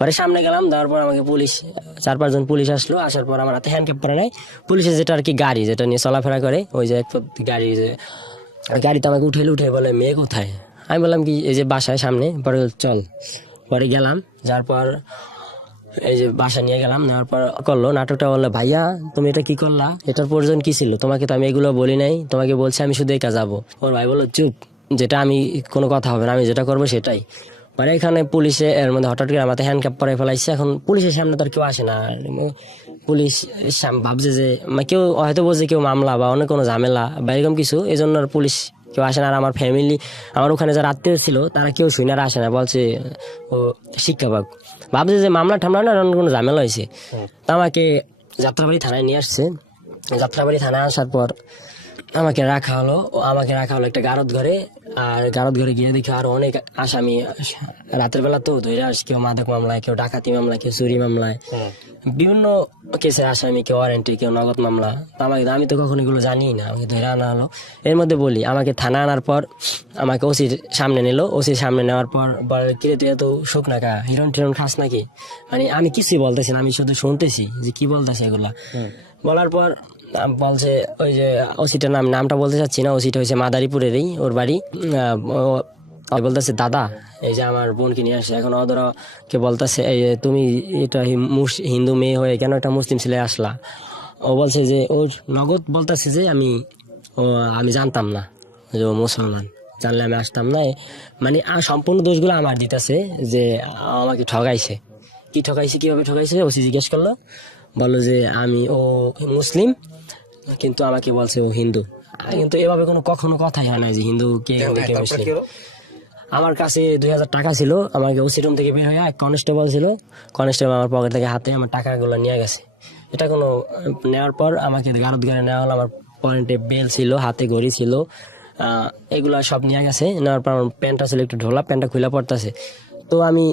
পরে সামনে গেলাম, দেওয়ার পর আমাকে পুলিশ 4-5 জন পুলিশ আসলো। আসার পর আমার হাতে হ্যান্ডকাপ পরে নাই, পুলিশের যেটা আর কি গাড়ি যেটা নিয়ে চলাফেরা করে, ওই যে গাড়ি, যে গাড়িতে আমাকে উঠে বলে মেয়ে কোথায়। আমি বললাম কি এই যে বাসায় সামনে। পরে চল, পরে গেলাম, যার পর এই যে বাসা নিয়ে গেলাম, নেওয়ার পর করলো নাটকটা, বললো ভাইয়া তুমি এটা কি করলা, এটার প্রয়োজন কি ছিল, তোমাকে তো আমি এগুলো বলি নাই, তোমাকে বলছি আমি শুধু একা যাবো। ওর ভাই বললো চুপ, যেটা আমি কোনো কথা হবে না, আমি যেটা করবো সেটাই। পরে এখানে পুলিশে এর মধ্যে হঠাৎ করে আমাকে হ্যান্ডকাপ পরে ফেলাইছে। এখন পুলিশের সামনে তো আর কেউ আসে না, পুলিশ ভাবছে যে কেউ হয়তো বলছে কেউ মামলা বা অনেক কোনো ঝামেলা বা এরকম কিছু, এই জন্য আর পুলিশ কেউ আসে না। আর আমার ফ্যামিলি, আমার ওখানে যারা আত্মীয় ছিল তারা কেউ শুনে আর আসে না, বলছে ও শিক্ষা পাক, ভাবছে যে মামলা ঠামলা না অন্য কোনো ঝামেলা হয়েছে। তা আমাকে যাত্রাবাড়ি থানায় নিয়ে আসছে। যাত্রাবাড়ি থানায় আসার পর আমাকে রাখা হলো একটা গারদ ঘরে। আর গারদ ঘরে গিয়ে দেখি আরো অনেক আসামি, রাতের বেলা তো ধরে আস, কেউ মাদক মামলায়, কেউ ডাকাতি মামলায়, কেউ চুরি মামলায়, বিভিন্ন কেসের আসামি, কেউ ওয়ারেন্টি, কেউ নগদ মামলা। আমি তো কখনো এগুলো জানি না, আমাকে ধরে আনা হলো। এর মধ্যে বলি আমাকে থানা আনার পর আমাকে ওসির সামনে নিল। ওসির সামনে নেওয়ার পর বলে কিরে তুই এত শোক নাকা, হিরন টিরন খাস নাকি, মানে আমি কিছুই বলতেছি না, আমি শুধু শুনতেছি যে কি বলতেছে এগুলা। বলার পর বলছে ওই যে ওসিটার নামটা বলতে চাচ্ছি না, ওসিটা হয়েছে মাদারীপুরেরই, ওর বাড়ি। বলতেছে দাদা এই যে আমার বোনকে নিয়ে আসে, এখন ওদেরকে বলতেছে এই তুমি এটা হিন্দু মেয়ে হয়ে কেন একটা মুসলিম ছেলে আসলা। ও বলছে যে ওর নগদ বলতেছে যে আমি জানতাম না যে ও মুসলমান, জানলে আমি আসতাম না। মানে সম্পূর্ণ দোষগুলো আমার দিতেছে, যে আমাকে ঠকাইছে। কিভাবে ঠকাইছে ওসি জিজ্ঞেস করলো, বললো যে ও মুসলিম, কিন্তু আমাকে বলছে ও হিন্দু। কিন্তু এভাবে কখনো কথাই হয় না যে হিন্দু কে মুসলিম। আমার কাছে 2000 টাকা ছিল, আমাকে ওসি রুম থেকে বের হয়ে এক কনস্টেবল ছিল, কনস্টেবল আমার পকেট থেকে হাতে আমার টাকাগুলো নিয়ে গেছে। এটা নেওয়ার পর আমাকে গারদ ঘরে নেওয়া হলো। আমার পয়েন্টে বেল ছিল, হাতে ঘড়ি ছিল, এগুলা সব নিয়ে গেছে। নেওয়ার পর আমার প্যান্টটা ছিল একটু ঢোলা, প্যান্টটা খুলে পড়তেছে। তো আমি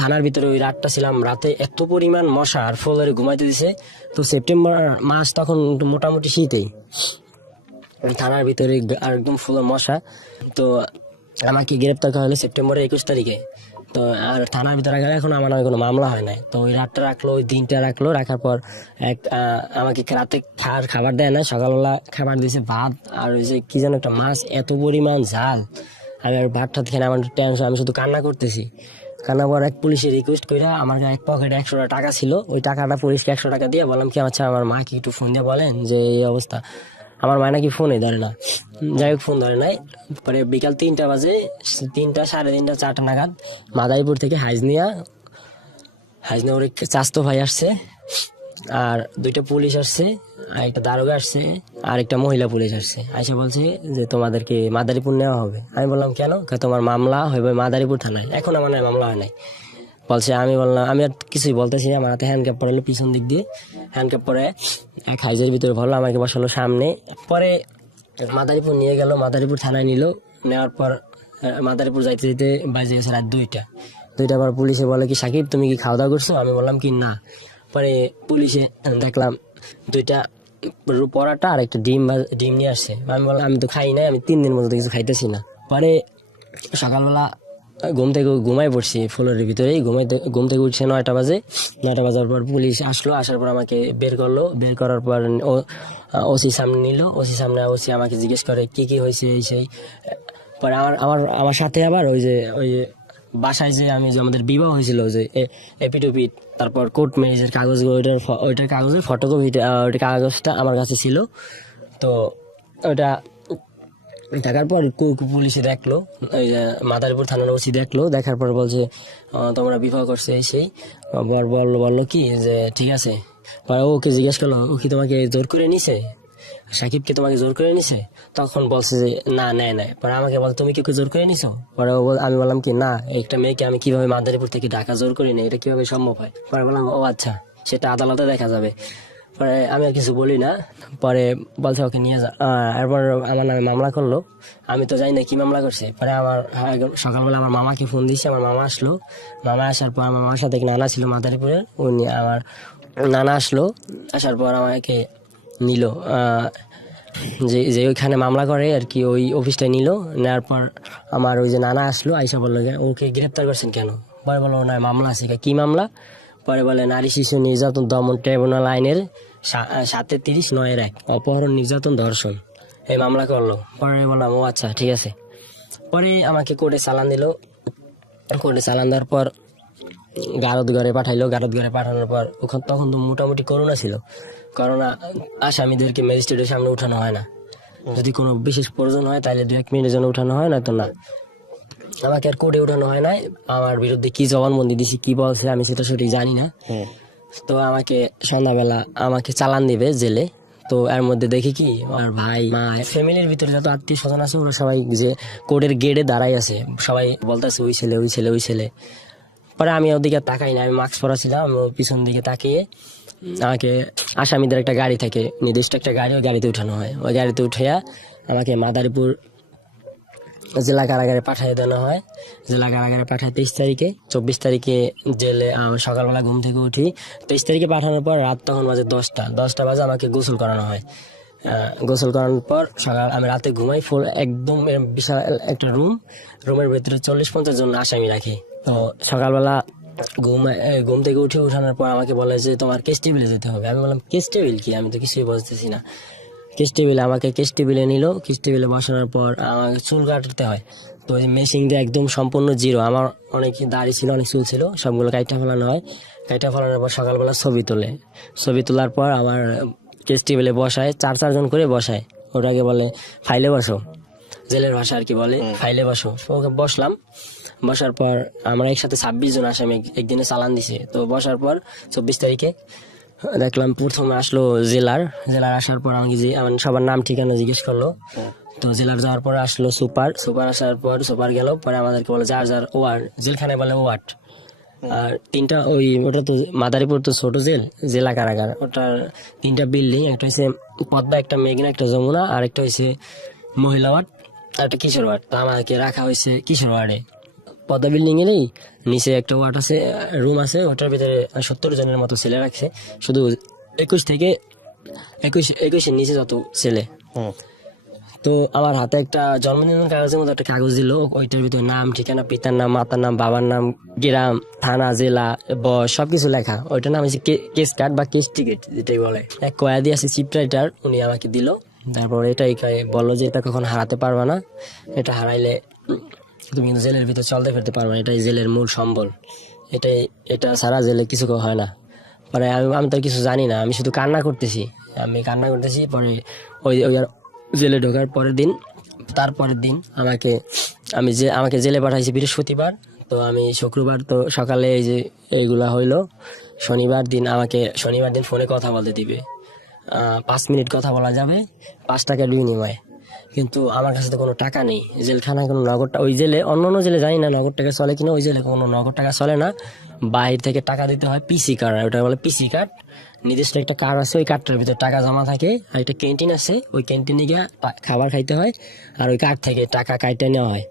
থানার ভিতরে ওই রাতটা ছিলাম, রাতে এত পরিমাণ মশা আর ফ্লোরে ঘুমাইতে দিছে। তো সেপ্টেম্বর মাস তখন মোটামুটি শীতেই, থানার ভিতরে আর একদম ফুল মশা। তো আমাকে গ্রেপ্তার করা হলো সেপ্টেম্বরের 21 তারিখে। তো আর থানার ভিতরে গেলে এখন আমার কোনো মামলা হয় নাই। তো ওই রাতটা রাখলো, ওই দিনটা রাখলো, রাখার পর আমাকে রাতে খাবার দেয় না, সকালবেলা খাবার দিয়েছে ভাত আর ওই যে কি যেন একটা মাছ, এত পরিমাণ ঝাল। আমি আর ভাত টাত খেয়ে আমার টেনশন, আমি শুধু কান্না করতেছি। কান্না পর এক পুলিশের রিকোয়েস্ট করে আমার এক পকেটে 100 টাকা ছিল, ওই টাকাটা পুলিশকে 100 টাকা দিয়ে বললাম কি আচ্ছা আমার মাকে একটু ফোন দিয়ে বলেন যে এই অবস্থা। আমার মা নাকি ফোনে ধরে না, যাই হোক ফোন ধরে নাই। পরে বিকাল 3টা বাজে, 3টা, 3:30, 4টা নাগাদ মাদারীপুর থেকে হাজনিয়া ওর এক চাস্তো ভাই আসছে, আর 2টা পুলিশ আসছে, আর একটা দারোগা আসছে, আর একটা মহিলা পুলিশ আসছে। আইসা বলছে যে তোমাদেরকে মাদারীপুর নেওয়া হবে। আমি বললাম কেন? তোমার মামলা হইবে মাদারীপুর থানায়। এখন আমার মামলা হয় নাই বলছে। আমি বললাম আমি আর কিছুই বলতেছি না, আমার হাতে হ্যান্ডকাপ পরালো পিছন দিক দিয়ে, হ্যান্ডকাপ পরে এক হাইজের ভিতরে ভরলো, আমাকে বসালো সামনে। পরে মাদারীপুর নিয়ে গেল, মাদারীপুর থানায় নিল। নেওয়ার পর মাদারীপুর যাইতে যেতে বাজে গেছে রাত 2টা। পর পুলিশে বলে কি সাকিব তুমি কি খাওয়া দাওয়া করছো? আমি বললাম কি না। পরে পুলিশে দেখলাম 2টা পরাটা আর একটা ডিম নিয়ে আসছে। আমি বললাম আমি তো খাই নাই, আমি 3 দিন মতো কিছু খাইতেছি না। পরে সকালবেলা ঘুমাই পড়ছি ফ্লোরের ভিতরেই, ঘুম থেকে উঠছে 9টা বাজে। 9টা বাজার পর পুলিশ আসলো, আসার পর আমাকে বের করলো। বের করার পর ওসি সামনে নিল। ওসি আমাকে জিজ্ঞেস করে কি হয়েছে এই সেই। পরে আমার সাথে আবার ওই যে বাসায় যে আমাদের বিবাহ হয়েছিল, যে এপিটুপিট, তারপর কোর্ট ম্যারেজের কাগজ, ওইটার কাগজের ফটোকপি, ওইটা কাগজটা আমার কাছে ছিল। তো ওইটা দেখার পর পুলিশে দেখলো, ওই যে মাদারীপুর থানার ওসি দেখলো। দেখার পর বলছে তোমরা বিবাহ করছে সেই। বললো কি যে ঠিক আছে। ওকে জিজ্ঞেস করলো ও কি তোমাকে জোর করে নিছে, সাকিবকে তোমাকে জোর করে নিছে? তখন বলছে যে না নেয় নাই। পরে আমাকে বল তুমি কি জোর করে নিছো? পরে আমি বললাম কি না, একটা মেয়েকে আমি কিভাবে মাদারীপুর থেকে ঢাকা জোর করে নিই, এটা কিভাবে সম্ভব হয়? পরে বললাম ও আচ্ছা, সেটা আদালতে দেখা যাবে। পরে আমি আর কিছু বলি না। পরে বলছে ওকে নিয়ে যা। এরপর আমার নামে মামলা করলো। আমি তো জানি না কি মামলা করছে। পরে সকালবেলা আমার মামাকে ফোন দিয়েছি, আমার মামা আসলো। মামা আসার পর আমার মামার সাথে এক নানা ছিল মাদারীপুরের, উনি আমার নানা আসলো। আসার পর আমাকে নিল, যে ওইখানে মামলা করে আর কি, ওই অফিসটায় নিল। নেওয়ার পর আমার ওই যে নানা আসলো, আইসা বললো ওকে গ্রেপ্তার করছেন কেন? পরে বলো না মামলা আছে, কি মামলা? পরে বলে নারী শিশু নির্যাতন দমন ট্রাইব্যুনাল আইনের 7-30-9-1 অপহরণ নির্যাতন ধর্ষণ, এই মামলা করলো। পরে বললাম ও আচ্ছা ঠিক আছে। পরে আমাকে কোর্টে চালান দিল। কোর্টে চালান দেওয়ার পর গারদঘরে পাঠাইলো। গারদঘরে পাঠানোর পর তখন তো মোটামুটি করোনা ছিল। করোনা আসামিদেরকে ম্যাজিস্ট্রেটের সামনে উঠানো হয় না, যদি কোনো বিশেষ প্রয়োজন হয় তাহলে 2-1 মিনিটের জন্য উঠানো হয়, না তো না। আমাকে আর কোর্টে উঠানো হয় নাই। আমার বিরুদ্ধে কি জবানবন্দি দিছি, কি বলছে আমি সেটা সঠিক জানি না। তো আমাকে সন্ধ্যাবেলা আমাকে চালান দিবে জেলে। তো এর মধ্যে দেখি কি আমার ভাই মা ফ্যামিলির ভিতরে যত আত্মীয় স্বজন আছে ওরা সবাই যে কোর্টের গেটে দাঁড়াই আছে, সবাই বলতেছে ওই ছেলে ওই ছেলে ওই ছেলে। পরে আমি ওদিকে তাকাই না, আমি মাস্ক পরা ছিলাম, আমি পিছন দিকে তাকিয়ে আমাকে আসামিদের একটা গাড়ি থাকে, নির্দিষ্ট একটা গাড়ি, ওই গাড়িতে উঠানো হয়। ওই গাড়িতে উঠাইয়া আমাকে মাদারীপুর জেলা কারাগারে পাঠিয়ে দেওয়া হয়। জেলা কারাগারে পাঠায় 23 তারিখে। 24 তারিখে জেলে সকালবেলা ঘুম থেকে উঠি। 23 তারিখে পাঠানোর পর রাত তখন বাজে 10টা বাজে আমাকে গোসল করানো হয়। গোসল করানোর পর আমি রাতে ঘুমাই ফুল একদম বিশাল একটা রুমের ভেতরে 40-50 জন আসামি রাখি। তো সকালবেলা ঘুম থেকে উঠানোর পর আমাকে বলে যে তোমার কেস টেবিলে যেতে হবে। আমি বললাম কেস টেবিল কি, আমি তো কিছুই বুঝতেছি না। কেস টেবিলে আমাকে কেস টেবিলে নিল। কেস টেবিলে বসানোর পর আমাকে চুল কাটতে হয়। তো ওই মেশিন দিয়ে একদম সম্পূর্ণ জিরো, আমার অনেক দাড়ি ছিল, অনেক চুল ছিল, সবগুলো কাইটা ফেলানো হয়। কাইটা ফেলানোর পর সকালবেলা ছবি তোলার পর আমার কেস টেবিলে বসায় 4-4 জন করে বসায়। ওটাকে বলে ফাইলে বসো, জেলের ভাষা আর কি বলে ফাইলে বসো। ওকে বসলাম। বসার পর আমরা একসাথে 26 জন আসামি একদিনে চালান দিছে। তো বসার পর 24 তারিখে দেখলাম প্রথমে আসলো জেলার আসার পর আমাকে আমার সবার নাম ঠিকানা জিজ্ঞেস করলো। তো জেলার যাওয়ার পর আসলো সুপার আসার পর সুপার গেল। পরে আমাদেরকে বলে যার ওয়ার্ড, জেলখানায় বলে ওয়ার্ড। আর তিনটা ওটা তো মাদারীপুর তো ছোট জেলা কারাগার, ওটার 3টা বিল্ডিং, একটা হচ্ছে পদ্মা, একটা মেঘনা, একটা যমুনা, আর একটা হচ্ছে মহিলা ওয়ার্ড, আর একটা কিশোর ওয়ার্ড। তো আমাকে রাখা হয়েছে কিশোর ওয়ার্ডে। পদ্মা বিল্ডিং এরই নিচে একটা ওয়ার্ড আছে, রুম আছে, ওটার ভিতরে 70 জনের মতো ছেলে রাখছে, শুধু 21-21 নিচে যত ছেলে। তো আমার হাতে একটা জন্মদিনের কাগজের মতো একটা কাগজ দিল, ওইটার ভিতরে নাম ঠিকানা, পিতার নাম, মাতার নাম, বাবার নাম, গ্রাম, থানা, জেলা, বয়স সবকিছু লেখা। ওইটার নাম হচ্ছে কেস কার্ড বা কেস টিকিট যেটাই বলে। এক কয়াদি আছে চিফ রাইটার, উনি আমাকে দিল। তারপর এটাই বললো যে এটা কখন হারাতে পারবা না, এটা হারাইলে তুমি কিন্তু জেলের ভিতরে চলতে ফিরতে পারবে না, এটাই জেলের মূল সম্বল, এটা ছাড়া জেলে কিছু হয় না। পরে আমি তো কিছু জানি না, আমি শুধু কান্না করতেছি। পরে ওই জেলে ঢোকার তারপরের দিন আমাকে জেলে পাঠাইছে বৃহস্পতিবার। তো আমি শুক্রবার তো সকালে এই যে এইগুলা হইলো। শনিবার দিন ফোনে কথা বলতে দিবে, 5 মিনিট কথা বলা যাবে, 5 টাকার বিনিময়ে। কিন্তু আমার কাছে তো কোনো টাকা নেই, জেলখানায় কোনো নগদ, ওই জেলে অন্য জেলে জানি না নগদ টাকা চলে কিনা, ওই জেলে কোনো নগদ টাকা চলে না, বাইরে থেকে টাকা দিতে হয়। পিসি কার্ড, ওটা বলে পিসি কার্ড, নির্দিষ্ট একটা কার্ড আছে, ওই কার্ডটার ভিতরে টাকা জমা থাকে। আর একটা ক্যান্টিন আছে, ওই ক্যান্টিনে গিয়ে খাবার খাইতে হয়, আর ওই কার্ড থেকে টাকা কাইটে নেওয়া হয়।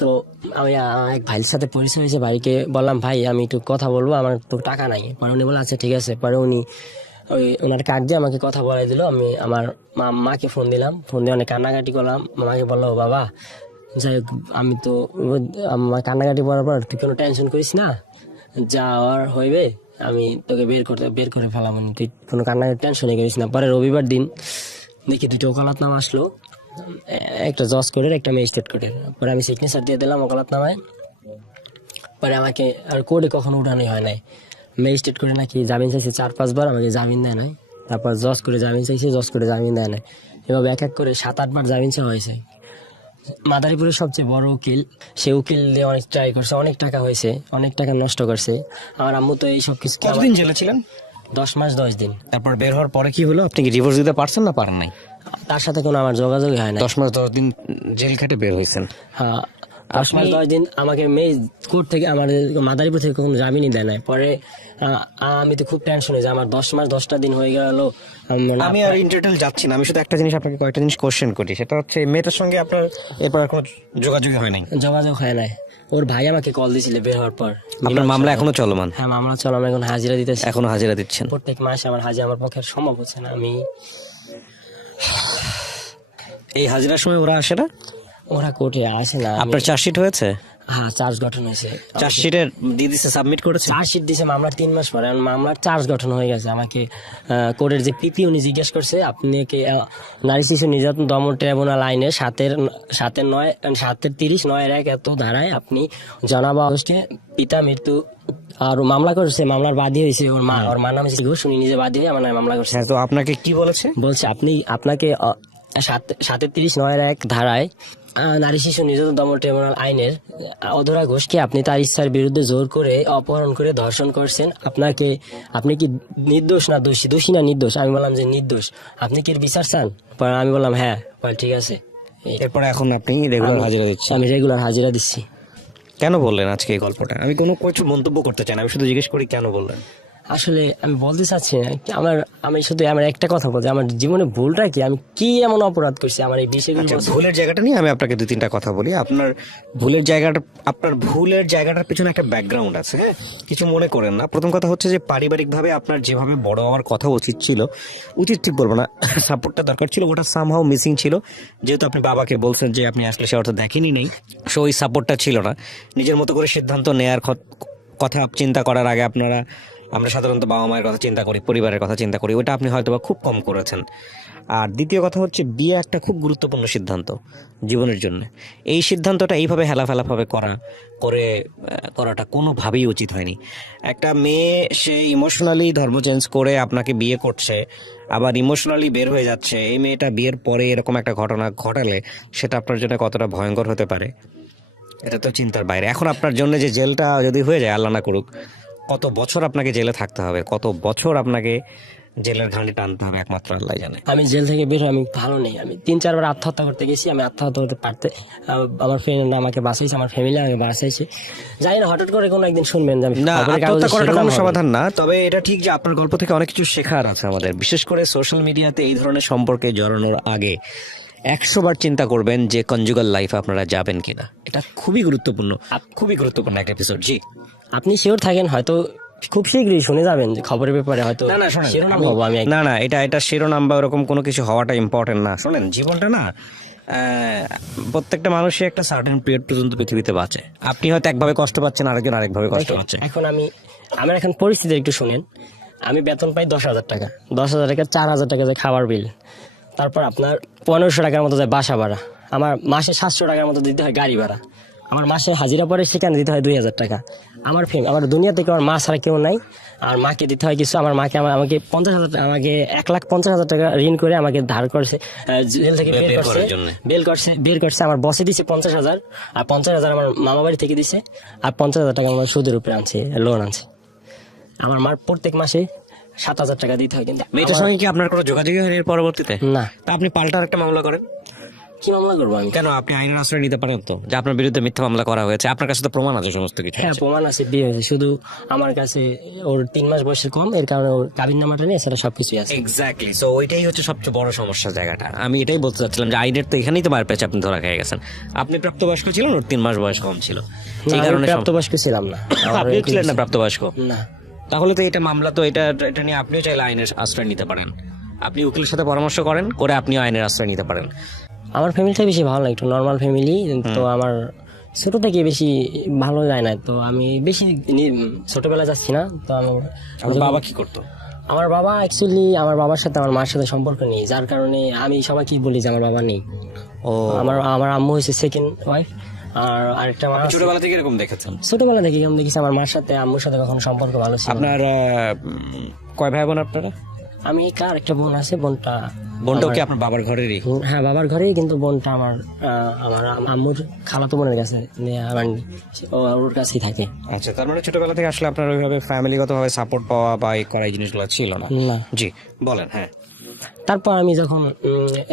তো আমি এক ভাইয়ের সাথে পরিচয় হয়েছে, ভাইকে বললাম ভাই আমি একটু কথা বলবো, আমার তো টাকা নাই। পরে উনি বলে আচ্ছা ঠিক আছে। পরে ওনার কার্ড দিয়ে আমাকে কথা বলাই দিল। আমি আমার মাকে ফোন দিয়ে অনেক কান্নাকাটি করলাম। মামাকে বললো বাবা যাই হোক, আমি তো আমার কান্নাকাটি করার পর তুই কোনো টেনশন করিস না, যাওয়ার হইবে আমি তোকে বের করে ফেলাম, তুই কোনো কান্নাকাটি টেনশনই করিস না। পরে রবিবার দিন দেখি 2টা ওকালতনামা আসলো, একটা জজ কোর্টের, একটা ম্যাজিস্ট্রেট কোর্টের। পরে আমি সিগনেচার দিয়ে দিলাম ওকালতনামায়। পরে আমাকে আর কোর্টে কখনো উঠানোই হয় নাই। ম্যাজিস্ট্রেট করে নাকি জামিন চাইছে 4-5 বার, আমাকে জামিন দেয় নাই। তারপর জজ করে জামিন চাইছে, জজ করে জামিন দেয় নাই। এভাবে এক করে 7-8 বার জামিন চাওয়া হয়েছে। মাদারীপুরের সবচেয়ে বড় উকিল, সে উকিল দিয়ে অনেক ট্রাই করছে, অনেক টাকা হয়েছে, অনেক টাকা নষ্ট করছে। আমার আম্মু তো এই সব কিছু। কতদিন জেলে ছিলেন? 10 মাস 10 দিন। তারপর বের হওয়ার পরে কি হলো? আপনি কি ডিভোর্স দিতে পারছেন না পারেন নাই? তার সাথে কোনো আমার যোগাযোগই হয় না। 10 মাস 10 দিন জেল খেটে বের হয়েছেন। হ্যাঁ, 10 মাস 10 দিন আমাকে কোর্ট থেকে, আমার মাদারীপুর থেকে কোনো জামিনই দেয় নাই। পরে আমি তো খুব টেনশনে যে আমার 10 মাস 10টা দিন হয়ে গেল। আমি আর ইন ডিটেইল যাচ্ছি না, আমি শুধু একটা জিনিস আপনাকে কয়েকটা জিনিস কোশ্চেন করি, সেটা হচ্ছে মেয়েটার সঙ্গে আপনার এরপর আর কোনো যোগাযোগই হয় নাই? যোগাযোগ হয় নাই। ওর ভাই আমাকে কল দিয়েছিল বের হওয়ার পর। আপনার মামলা এখনো চলমান? হ্যাঁ মামলা চলমান, এখন হাজিরা দিতেছি। এখনো হাজিরা দিচ্ছেন? প্রত্যেক মাসে আমার হাজিরা, আমার পক্ষে সম্ভব হচ্ছে না। এই হাজিরার সময় ওরা আসে না? ওরা কোর্টে আসে না। আপনার চার্জশিট হয়েছে? হ্যাঁ, চার্জ গঠন হয়েছে। চার্জশিটের দিয়ে দিছে, সাবমিট করেছে? চার্জশিট দিছে মামলার 3 মাস পরে, আর মামলার চার্জ গঠন হয়ে গেছে। আমাকে কোর্টের যে পিপি উনি জিজ্ঞেস করছে, আপনি কি নারী শিশু নির্যাতন দমন ট্রাইব্যুনাল আইনের 7-9 এত ধারায় আপনি জনাব আগস্টে পিতা মৃত্যু আর মামলা করছে, মামলার বাদী হয়েছে ওর মা, ওর মার নাম হচ্ছে ঘোষ, উনি নিজে বাদী হয়ে আমার নামে মামলা করছে। হ্যাঁ, তো আপনাকে কি বলেছে? বলছে আপনাকে 7-30-9 ধারায় নারী শিশু নির্যাতন দমন ট্রাইব্যুনাল আইনের অধরা ঘোষকে আপনি তার ইচ্ছার বিরুদ্ধে জোর করে অপহরণ করে ধর্ষণ করছেন। আপনি কি নির্দোষ না দোষী? দোষী না নির্দোষ? আমি বললাম যে নির্দোষ। আপনি কি এর বিচার চান? পরে আমি বললাম হ্যাঁ। বলে ঠিক আছে। এরপরে এখন আপনি রেগুলার হাজিরা দিচ্ছেন? আমি রেগুলার হাজিরা দিচ্ছি। কেন বললেন আজকে এই গল্পটা? আমি কোনো কিছু মন্তব্য করতে চাই না, আমি শুধু জিজ্ঞেস করি কেন বললেন। আসলে আমি বলতে চাচ্ছি না, আমি শুধু আমার একটা কথা বলতে, আমার জীবনে ভুলটা কি, আমি কি এমন অপরাধ করছি আমার এই বিষয়গুলো। ভুলের জায়গাটা নিয়ে আমি আপনাকে 2-3টা কথা বলি। আপনার ভুলের জায়গাটার পিছনে একটা ব্যাকগ্রাউন্ড আছে, হ্যাঁ, কিছু মনে করেন না। প্রথম কথা হচ্ছে যে পারিবারিকভাবে আপনার যেভাবে বড় হওয়ার কথা উচিত ঠিক বলবো না, সাপোর্টটা দরকার ছিল, ওটা সামহাও মিসিং ছিল। যেহেতু আপনি বাবাকে বলছেন যে আপনি আসলে সে অর্থ দেখেনি নেই, সো ওই সাপোর্টটা ছিল না। নিজের মতো করে সিদ্ধান্ত নেয়ার কথা চিন্তা করার আগে আমরা সাধারণত বাবা মায়ের কথা চিন্তা করি, পরিবারের কথা চিন্তা করি, ওটা আপনি হয়তো বা খুব কম করেছেন। আর দ্বিতীয় কথা হচ্ছে বিয়ে একটা খুব গুরুত্বপূর্ণ সিদ্ধান্ত জীবনের জন্য। এই সিদ্ধান্তটা এইভাবে হেলাফেলাভাবে করাটা কোনোভাবেই উচিত হয়নি। একটা মেয়ে সে ইমোশনালি ধর্ম চেঞ্জ করে আপনাকে বিয়ে করছে, আবার ইমোশনালি বের হয়ে যাচ্ছে, এই মেয়েটা বিয়ের পরে এরকম একটা ঘটনা ঘটালে সেটা আপনার জন্য কতটা ভয়ঙ্কর হতে পারে এটা তো চিন্তার বাইরে। এখন আপনার জন্য যে জেলটা যদি হয়ে যায়, আল্লাহ না করুক, কত বছর আপনাকে জেলে থাকতে হবে, কত বছর আপনাকে জেলের ঘানি টানতে হবে, একমাত্র আল্লাহ জানে। আমি জেল থেকে বের হয়ে আমি ভালো নেই। আমি 3-4 বার আত্মহত্যা করতে গেছি, আমি আত্মহত্যা করতে পারতে, আমার ফ্রেন্ডরা আমাকে বাঁচাইছে, আমার ফ্যামিলি আমাকে বাঁচাইছে। জানি না হঠাৎ করে কোনো একদিন শুনবেন যে আমি না, খবরের কাগজে আত্মহত্যা করাটা শিরোনাম কোনো হবে। সমাধান না। তবে এটা ঠিক যে আপনার গল্প থেকে অনেক কিছু শেখার আছে আমাদের, বিশেষ করে সোশ্যাল মিডিয়াতে এই ধরনের সম্পর্কে জড়ানোর আগে 100 বার চিন্তা করবেন যে কনজুগাল লাইফে আপনারা যাবেন কিনা। এটা খুবই গুরুত্বপূর্ণ একটা এপিসোড। জি, আপনি শিওর থাকেন, হয়তো খুব শীঘ্রই শুনে যাবেন যে খবরের ব্যাপারে হয়তো না শোনেন, শিরোনাম হবো আমি। না এটা শিরোনাম বা ওরকম কোনো কিছু হওয়াটা ইম্পর্টেন্ট না। শোনেন, জীবনটা না প্রত্যেকটা মানুষই একটা সার্টেন পিরিয়ড পর্যন্ত পৃথিবীতে বাঁচে। আপনি হয়তো একভাবে কষ্ট পাচ্ছেন, আরেকজন আরেকভাবে কষ্ট পাচ্ছে। এখন আমার এখন পরিস্থিতি একটু শুনেন। আমি বেতন পাই 10,000 টাকা, 10,000 টাকা 4,000 টাকা যায় খাবার বিল, তারপর আপনার 1500 টাকার মতো যায় বাসা ভাড়া, আমার মাসে 700 টাকার মতো দিতে হয় গাড়ি ভাড়া, আমার মাসে হাজিরা পরে সেখানে দিতে হয় 2,000 টাকা। আমার দুনিয়া থেকে আমার মা ছাড়া কেউ নাই, আর মাকে দিতে হয় কিছু। আমার মাকে আমাকে 50,000 আমাকে 1,50,000 টাকা ঋণ করে আমাকে ধার করছে, জেল থেকে বের করছে। আমার বসে দিছে 50,000, আর 50,000 আমার মামা বাড়ি থেকে দিছে, আর 50,000 টাকা আমার সুদের উপরে আনছে, লোন আনছে। আমার মার প্রত্যেক মাসে 7,000 টাকা দিতে হয়। কিন্তু মেয়েটার সঙ্গে কি আপনার কোনো যোগাযোগই হয়নি এর পরবর্তীতে? না। তা আপনি পাল্টা একটা মামলা করেন। কি মামলা করবো আমি? কেন? আপনি আইনের আশ্রয় নিতে পারেন তো, যে আপনার বিরুদ্ধে মিথ্যা মামলা করা হয়েছে, আপনার কাছে তো প্রমাণ আছে সমস্ত কিছু। হ্যাঁ, প্রমাণ আছে, বিয়ে হয়েছে। শুধু আমার কাছে ওর 3 মাস বয়সের কম, এর কারণে ওর কাবিন নামাটা নিয়ে সেটা সবকিছুই আছে। এক্স্যাক্টলি, সো ওইটাই হচ্ছে সবচেয়ে বড় সমস্যার জায়গাটা। আমি এটাই বলতে চাচ্ছিলাম যে আইনের তো এখানেই তো মার পেয়েছে, আপনি ধরা খেয়ে গেছেন। আপনি প্রাপ্তবয়স্ক ছিলেন, ওর 3 মাস বয়স কম ছিল, এই কারণে প্রাপ্তবয়স্ক ছিলাম না। আপনি ছিলেন না প্রাপ্তবয়স্ক? না। তাহলে তো এটা মামলা, তো এটা নিয়ে আপনিও চাইলে আইনের আশ্রয় নিতে পারেন। আপনি উকিলের সাথে পরামর্শ করেন, করে আপনিও আইনের আশ্রয় নিতে পারেন। আমার ফ্যামিলিটা বেশি ভালো না, একটু নর্মাল ফ্যামিলি। তো আমার ছোট থেকে বেশি ভালো যায় না, তো আমি বেশি ছোটবেলা যাচ্ছি না। তো আমার বাবা কি করতো? আমার বাবা অ্যাকচুয়ালি, আমার বাবার সাথে আমার মার সাথে সম্পর্ক নেই, যার কারণে আমি সবাই কি বলি যে আমার বাবা নেই। ও, আমার আম্মু হয়েছে সেকেন্ড ওয়াইফ, আর আরেকটা মা। ছোটবেলা থেকে এরকম দেখেছেন? ছোটবেলা থেকে এরকম দেখেছি, আমার মার সাথে আম্মুর সাথে কখনো সম্পর্ক ভালো ছিল না। আপনার কয় ভাই বোন আপনারা? আমি একটা বোন আছে, বোনটাও কি আপনার বাবার ঘরেরই? হ্যাঁ, বাবার ঘরেই, কিন্তু বোনটা আমার আম্মুর খালাতো বোনের কাছে, ওর কাছেই থাকে। আচ্ছা, তার মানে ছোটবেলা থেকে আসলে আপনার ওইভাবে ফ্যামিলিগতভাবে সাপোর্ট পাওয়া বা এই করা, এই জিনিসগুলো ছিল না? না। জি, বলেন। হ্যাঁ, তারপর আমি যখন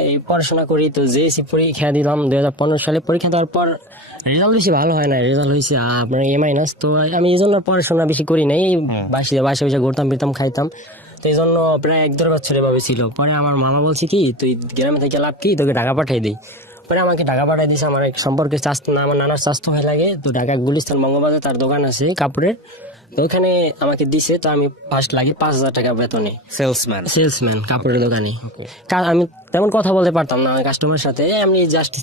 এই পড়াশোনা করি, তো জেএসসি পরীক্ষা দিলাম 2015 সালে। পরীক্ষা দেওয়ার পর রেজাল্ট বেশি ভালো হয় না, রেজাল্ট হয়েছে আপনার A-। তো আমি এই জন্য পড়াশোনা বেশি করি নাই, বাসে ঘুরতাম ফিরতাম খাইতাম। তো এই জন্য প্রায় 1-1.5 বছর এভাবে ছিল। পরে আমার মামা বলছে কি, তুই গ্রামে থেকে লাভ কি, তোকে ঢাকা পাঠিয়ে দিই। পরে আমাকে ঢাকা পাঠিয়ে দিয়েছে। আমার এক সম্পর্কে আমার নানার স্বাস্থ্য ভাই লাগে, তো ঢাকা গুলিস্তান বঙ্গবাজার তার দোকান আছে কাপড়ের, তো ওখানে আমাকে দিছে। তো আমি ফার্স্ট লাগে 5,000 টাকা বেতনে সেলসম্যান কাপড়ের দোকানে। আমি তেমন কথা বলতে পারতাম না কাস্টমারের সাথে, আমি জাস্ট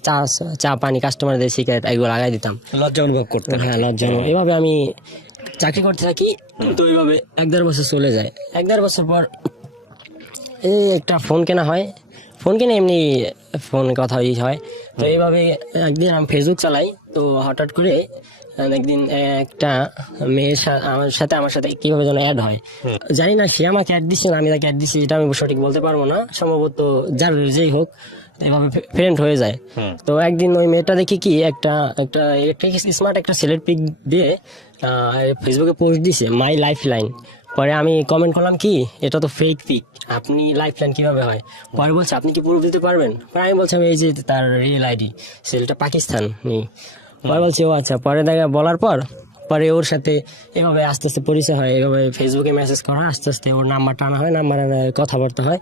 চা পানি কাস্টমারদের শিখাই এগুলো লাগাই দিতাম। লজ্জা অনুভব করতে? হ্যাঁ, লজ্জা। এভাবে আমি চাকরি করতে থাকি। তো এইভাবে 1-1.5 বছর চলে যায়। 1-1.5 বছর পর এই একটা ফোন কেনা হয়। ফোন কিনে এমনি ফোন কথা হয়। তো এইভাবে একদিন আমি ফেসবুক চালাই, তো হঠাৎ করে একদিন একটা মেয়ের আমার সাথে কিভাবে যেন অ্যাড হয়, জানি না সে আমাকে অ্যাড দিচ্ছে না আমি তাকে অ্যাড দিচ্ছি, এটা আমি সঠিক বলতে পারবো না। সম্ভবত যার যেই হোক এভাবে ফ্রেন্ড হয়ে যায়। তো একদিন ওই মেয়েটা দেখি কি একটা ইলেকট্রিক স্মার্ট একটা ছেলের পিক দিয়ে ফেসবুকে পোস্ট দিছে, মাই লাইফ লাইন। পরে আমি কমেন্ট করলাম কি এটা তো ফেক পিক, আপনি লাইফ লাইন কিভাবে হয়? পরে বলছে আপনি কি প্রুফ দিতে পারবেন? পরে আমি বলছিলাম এই যে তার রিয়েল আইডি, ছেলেটা পাকিস্তান। পরে বলছে ও আচ্ছা। পরে দেখা বলার পরে ওর সাথে এভাবে আস্তে আস্তে পরিচয় হয়, এভাবে ফেসবুকে মেসেজ করা, আস্তে আস্তে ওর নাম্বারটা আনা হয়, নাম্বার আনা কথাবার্তা হয়।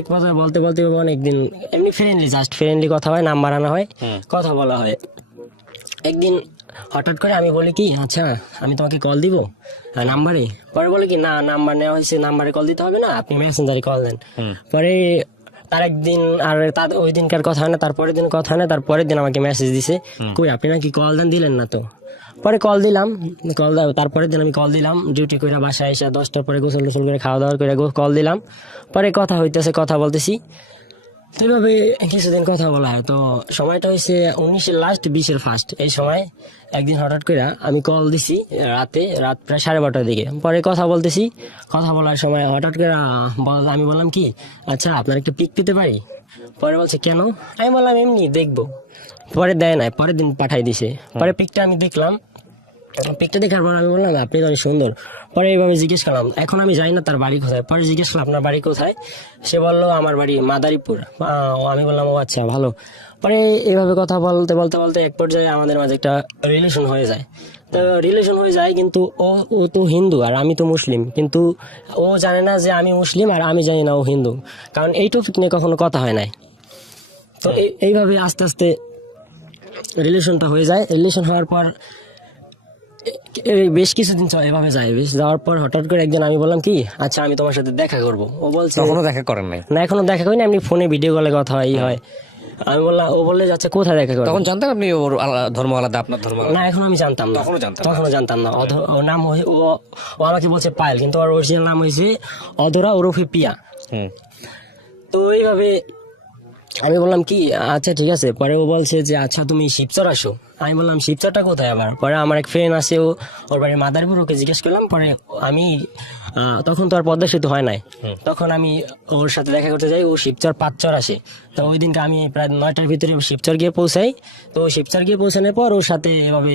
এক কথা বলতে বলতে অনেকদিন এমনি ফ্রেন্ডলি কথা হয়, নাম্বার আনা হয়, কথা বলা হয়। একদিন হঠাৎ করে আমি বলি কি আচ্ছা আমি তোমাকে কল দিব নাম্বারে। পরে বলে কি না, নাম্বার নেওয়া হয়েছে, নাম্বারে কল দিতে হবে না, আপনি মেসেঞ্জারে কল দেন। পরে তার একদিন আর ওই দিনকার কথা হয় না, তারপরের দিন কথা হয় না, তারপরের দিন আমাকে মেসেজ দিছে, কই আপনি নাকি কল দিলেন না তো। পরে কল দিলাম, তারপরের দিন আমি কল দিলাম, ডিউটি করে বাসায় এসে 10টার পরে গোসল টোসল করে খাওয়া দাওয়া করে কল দিলাম। পরে কথা হইতেছে, কথা বলতেছি, তো এইভাবে কিছুদিন কথা বলা হয়। তো সময়টা হয়েছে 19-এর লাস্ট 20-এর ফার্স্ট। এই সময় একদিন হঠাৎ করে আমি কল দিছি রাত প্রায় 12:30টার দিকে। পরে কথা বলতেছি, কথা বলার সময় হঠাৎ করে আমি বললাম কি আচ্ছা আপনার একটা পিক পেতে পারি? পরে বলছে কেন? আমি বললাম এমনি দেখবো। পরে দেয় নাই, পরের দিন পাঠাই দিছে। পরে পিকটা আমি দেখলাম, পিকটা দেখার পর আমি বললাম আপনি তো অনেক সুন্দর। পরে এইভাবে জিজ্ঞেস করলাম, এখন আমি জানি না তার বাড়ি কোথায়। পরে জিজ্ঞেস করলাম আপনার বাড়ি কোথায়? সে বললো আমার বাড়ি মাদারীপুর। আমি বললাম ও আচ্ছা ভালো। পরে এইভাবে কথা বলতে বলতে বলতে এক পর্যায়ে আমাদের মাঝে একটা রিলেশন হয়ে যায়। তো রিলেশন হয়ে যায়, কিন্তু ও তো হিন্দু আর আমি তো মুসলিম, কিন্তু ও জানে না যে আমি মুসলিম আর আমি জানি না ও হিন্দু, কারণ এই টপিক নিয়ে কখনো কথা হয় নাই। তো এইভাবে আস্তে আস্তে রিলেশনটা হয়ে যায়। রিলেশন হওয়ার পর বেশ কিছুদিন এভাবে যায়। যাওয়ার পর হঠাৎ করে একদিন আমি বললাম কি আচ্ছা আমি তোমার সাথে দেখা করবো। ও বলছে কখনো দেখা করেন নাই? না, এখনো দেখা করি না, এমনি ফোনে ভিডিও কলে কথা হয়। আমি বললাম, ও বললে আচ্ছা কোথায় দেখা করবো? তখন জানতেন আপনি ওর ধর্ম আলাদা, আপনার ধর্ম আলাদা? না, এখন আমি জানতাম না, তখনও জানতাম না। ওর নাম ও আমাকে বলছে পায়েল, কিন্তু ওর অরিজিনাল নাম হয়েছে অধরা ওরফে পিয়া। তো এইভাবে আমি বললাম কি আচ্ছা ঠিক আছে। পরে ও বলছে যে আচ্ছা তুমি শিবচর আসো। আমি বললাম শিবচরটা কোথায় আবার? পরে আমার এক ফ্রেন্ড আছে, ওর বাড়ি মাদারীপুর, ওকে জিজ্ঞেস করলাম। পরে আমি তখন তো আর পদ্মা সেতু হয় নাই, তখন আমি ওর সাথে দেখা করতে যাই। ও শিবচর 5 চর আসে। তো ওই দিনকে আমি প্রায় 9টার ভিতরে শিবচর গিয়ে পৌঁছাই। তো শিবচর গিয়ে পৌঁছানোর পর ওর সাথে এভাবে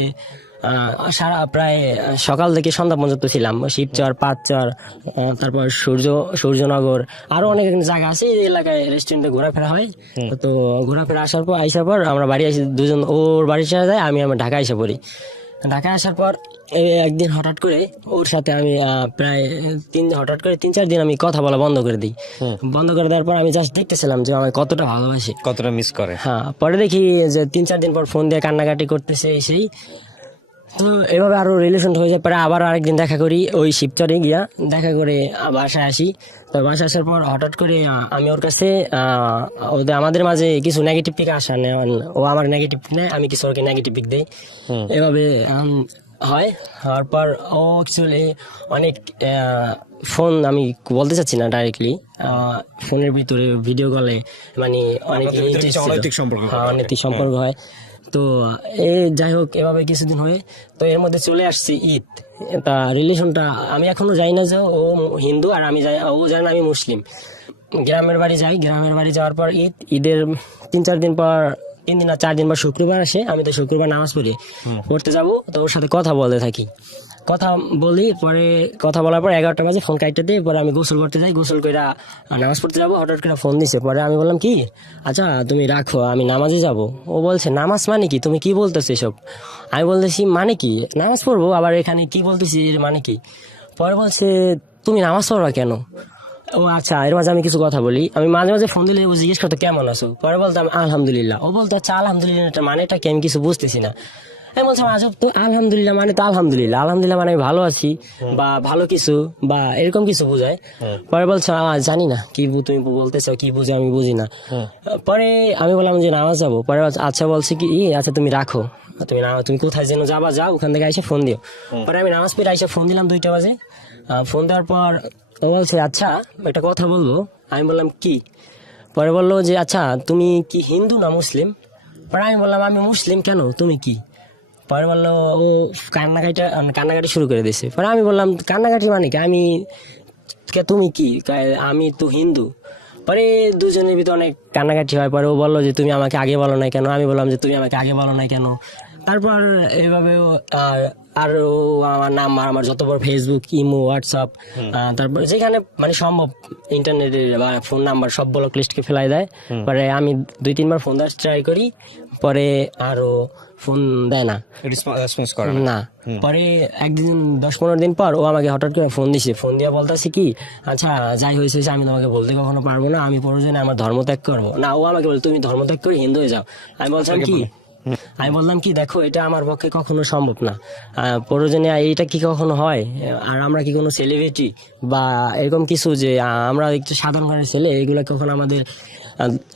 সারা প্রায় সকাল থেকে সন্ধ্যা পর্যন্ত ছিলাম। শিবচর, 5 চর, তারপর সূর্যনগর, আরো অনেক জায়গা আছে এই এলাকায়, রেস্টুরেন্টে ঘোরাফেরা হয়। তো ঘোরাফেরা আসার পর আমরা বাড়ি আসি, দুজন ওর বাড়ি চলে যায়, আমি ঢাকা এসে পড়ি। ঢাকা আসার পর একদিন হঠাৎ করে ওর সাথে আমি প্রায় 3-4 দিন আমি কথা বলা বন্ধ করে দিই। বন্ধ করে দেওয়ার পর আমি জাস্ট দেখতেছিলাম যে আমায় কতটা ভালোবাসে, কতটা মিস করে। হ্যাঁ, পরে দেখি যে 3-4 দিন পর ফোন দিয়ে কান্নাকাটি করতেছে সেই। তো এভাবে আরো রিলেশন হয়ে যায়। পরে আবার আরেকদিন দেখা করি, ওই শিবচরে গিয়া দেখা করে বাসায় আসি। তো বাসায় আসার পর হঠাৎ করে আমি ওর কাছে আমাদের মাঝে কিছু নেগেটিভ পিক আসা নেয়, ও আমার নেগেটিভ নেয়, আমি কিছু ওকে নেগেটিভ পিক দিই। এভাবে হয়। হওয়ার পর ও অ্যাকচুয়ালি অনেক ফোন, আমি বলতে চাচ্ছি না ডাইরেক্টলি, ফোনের ভিতরে ভিডিও কলে মানে অনেক অনৈতিক সম্পর্ক হয়। তো যাই হোক এভাবে কিছুদিন হয়ে, তো এর মধ্যে চলে আসছে ঈদ। তা রিলেশনটা আমি এখনো যাই না যে ও হিন্দু আর আমি যাই, ও জানে না আমি মুসলিম। গ্রামের বাড়ি যাই, গ্রামের বাড়ি যাওয়ার পর ঈদের 3-4 দিন পর, 3 দিন আর 4 দিন পর শুক্রবার আসে। আমি তো শুক্রবার নামাজ পড়তে যাবো, তো ওর সাথে কথা বলতে থাকি, কথা বলি। পরে কথা বলার পর 11টা বাজে ফোন কাটতে দিই। পরে আমি গোসল করতে যাই, গোসল করে নামাজ পড়তে যাবো, হঠাৎ করে ফোন দিছে। পরে আমি বললাম কি আচ্ছা তুমি রাখো, আমি নামাজে যাব। ও বলছে নামাজ মানে কি, তুমি কি বলতেছো এসব? আমি বলতেছি মানে কি, নামাজ পড়বো, আবার এখানে কি বলতেছি মানে কি? পরে বলছে তুমি নামাজ পড়বা কেন? ও আচ্ছা, এর মাঝে আমি কিছু কথা বলি। আমি মাঝে মাঝে ফোন দিলে ও জিজ্ঞেস করতো কেমন আছো, পরে বলতাম আলহামদুলিল্লাহ। ও বলতো আচ্ছা আলহামদুলিল্লাহ মানেটা কি, আমি কিছু বুঝতেছি না। আমি বলছিলাম আজব তো, আলহামদুলিল্লাহ মানে তো আলহামদুলিল্লাহ, আলহামদুলিল্লাহ মানে আমি ভালো আছি বা ভালো কিছু বা এরকম কিছু বোঝায়। পরে বলছো জানি না কি তুমি বলতেছো, কি বুঝে আমি বুঝি না। পরে আমি বললাম যে নামাজ যাবো। পরে বলছে, আচ্ছা বলছে কি আচ্ছা তুমি রাখো, তুমি কোথায় যেন যাবা যাও, ওখান থেকে এসে ফোন দিও। পরে আমি নামাজ পড়ে এসে ফোন দিলাম 2টা বাজে। ফোন দেওয়ার পর ও বলছে আচ্ছা একটা কথা বলবো। আমি বললাম কি? পরে বললো যে আচ্ছা তুমি কি হিন্দু না মুসলিম? পরে আমি বললাম আমি মুসলিম, কেন তুমি কি? পরে বললো ও কান্নাকাটি শুরু করে দিয়েছে। পরে আমি বললাম কান্নাকাটি মানে কি, আমি তুমি কি? আমি তো হিন্দু। পরে দুজনের ভিতরে অনেক কান্নাকাটি হয়। পরে ও বললো যে তুমি আমাকে আগে বলো নাই কেন? আমি বললাম যে তুমি আমাকে আগে বলো নাই কেন? তারপর এইভাবে আর ও আমার নাম্বার, আমার যত বড় ফেসবুক, ইমো, হোয়াটসঅ্যাপ, তারপর যেখানে মানে সম্ভব ইন্টারনেটের বা ফোন নাম্বার সব ব্লক লিস্টকে ফেলাই দেয়। পরে আমি 2-3 বার ফোন দেওয়ার ট্রাই করি, পরে আরো ফোন দেয় না, রেসপন্স করে না। পরে একদিন 10-15 দিন পর ও আমাকে হঠাৎ করে ফোন দিছে। ফোন দিয়ে বলতেছে কি আচ্ছা যাই হয়েছে আমি তোমাকে বলতে কখনো পারবো না, আমি প্রয়োজনে আমার ধর্ম ত্যাগ করবো না। ও আমাকে বলে তুমি ধর্ম ত্যাগ করে হিন্দু হয়ে যাও। আমি বললাম কি দেখো এটা আমার পক্ষে কখনো সম্ভব না, প্রয়োজনে এইটা কি কখনো হয়? আর আমরা কি কোনো সেলিব্রিটি বা এরকম কিছু যে আমরা একটু সাধারণ ঘরের ছেলে, এগুলো কখনো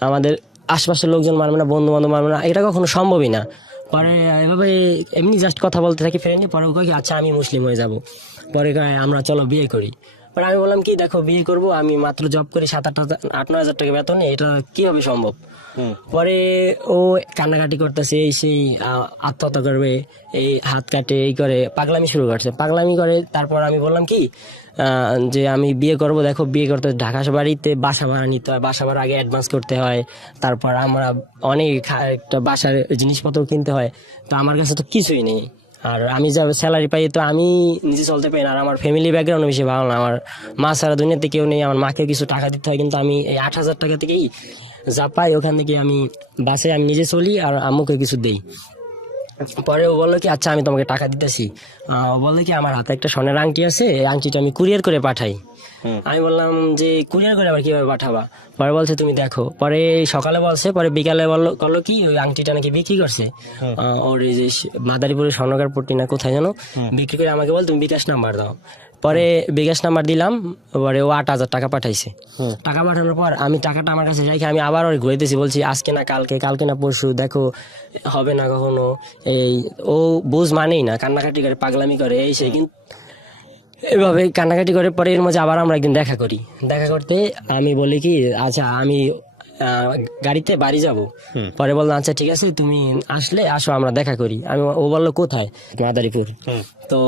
আমাদের আশপাশের লোকজন মানবে না, বন্ধু বান্ধব মানবে না, এটা কখনো সম্ভবই না। পরে এভাবে এমনি জাস্ট কথা বলতে থাকি ফ্রেন্ডলি। পরে ও কি আচ্ছা আমি মুসলিম হয়ে যাব। পরে কয় আমরা চলো বিয়ে করি। পরে আমি বললাম কি দেখো বিয়ে করব, আমি মাত্র জব করি 7-8-9 হাজার টাকা বেতন, এটা কিভাবে সম্ভব? পরে ও কান্নাকাটি করতেছে, এই সেই আত্মহত্যা করবে, এই হাত কাটে, এই করে পাগলামি শুরু করছে, পাগলামি করে। তারপর আমি বললাম কি যে আমি বিয়ে করব, দেখো বিয়ে করতে ঢাকা বাড়িতে বাসা ভাড়া নিতে হয়, বাসা ভাড়া আগে অ্যাডভান্স করতে হয়, তারপর আমরা অনেক একটা বাসার জিনিসপত্র কিনতে হয়। তো আমার কাছে তো কিছুই নেই, আর আমি যা স্যালারি পাই তো আমি নিজে চলতে পারি না, আর আমার ফ্যামিলি ব্যাকগ্রাউন্ড বেশি ভালো না, আমার মা ছাড়া দুনিয়াতে কেউ নেই, আমার মাকে কিছু টাকা দিতে হয়, কিন্তু আমি এই 8,000 টাকা থেকেই যা পাই ওখান থেকে আমি বাসে আমি নিজে চলি আর আম্মুকে কিছু দেই। পরে ও বললো কি আচ্ছা আমি তোমাকে টাকা দিতেছি। ও বললো কি আমার হাতে একটা স্বর্ণের আংটি আছে, এই আংটিটা আমি কুরিয়ার করে পাঠাই। আমি বললাম যে কুরিয়ার করে আবার কিভাবে পাঠাবা? পরে বলছে তুমি দেখো। পরে সকালে বলছে, পরে বিকালে করলো কি ওই আংটিটা নাকি বিক্রি করছে ওর এই যে মাদারীপুরের স্বর্ণকার পট্টি না কোথায় যেন বিক্রি করে আমাকে বল তুমি বিকাশ নাম্বার দাও। পরে বিকাশ নাম্বার দিলাম, পরে ও 8,000 টাকা পাঠাইছে। টাকা পাঠানোর পর আমি টাকাটা আমার কাছে রেখে আমি আবার ওর ঘুরেতেছি, বলছি আজকে না কালকে, কালকে না পরশু, দেখো হবে না কখনো। এই ও বুঝ মানেই না, কান্নাকাটি করে পাগলামি করে এই সেই, কিন্তু এভাবে কান্নাকাটি করে। পরে এর মধ্যে আবার আমরা একদিন দেখা করি, দেখা করতে আমি বলি কি আচ্ছা আমি গাড়িতে বাড়ি যাব। পরে বললাম আচ্ছা ঠিক আছে তুমি আসলে আসো আমরা দেখা করি। ও বললো কোথায়? মাদারীপুর। তো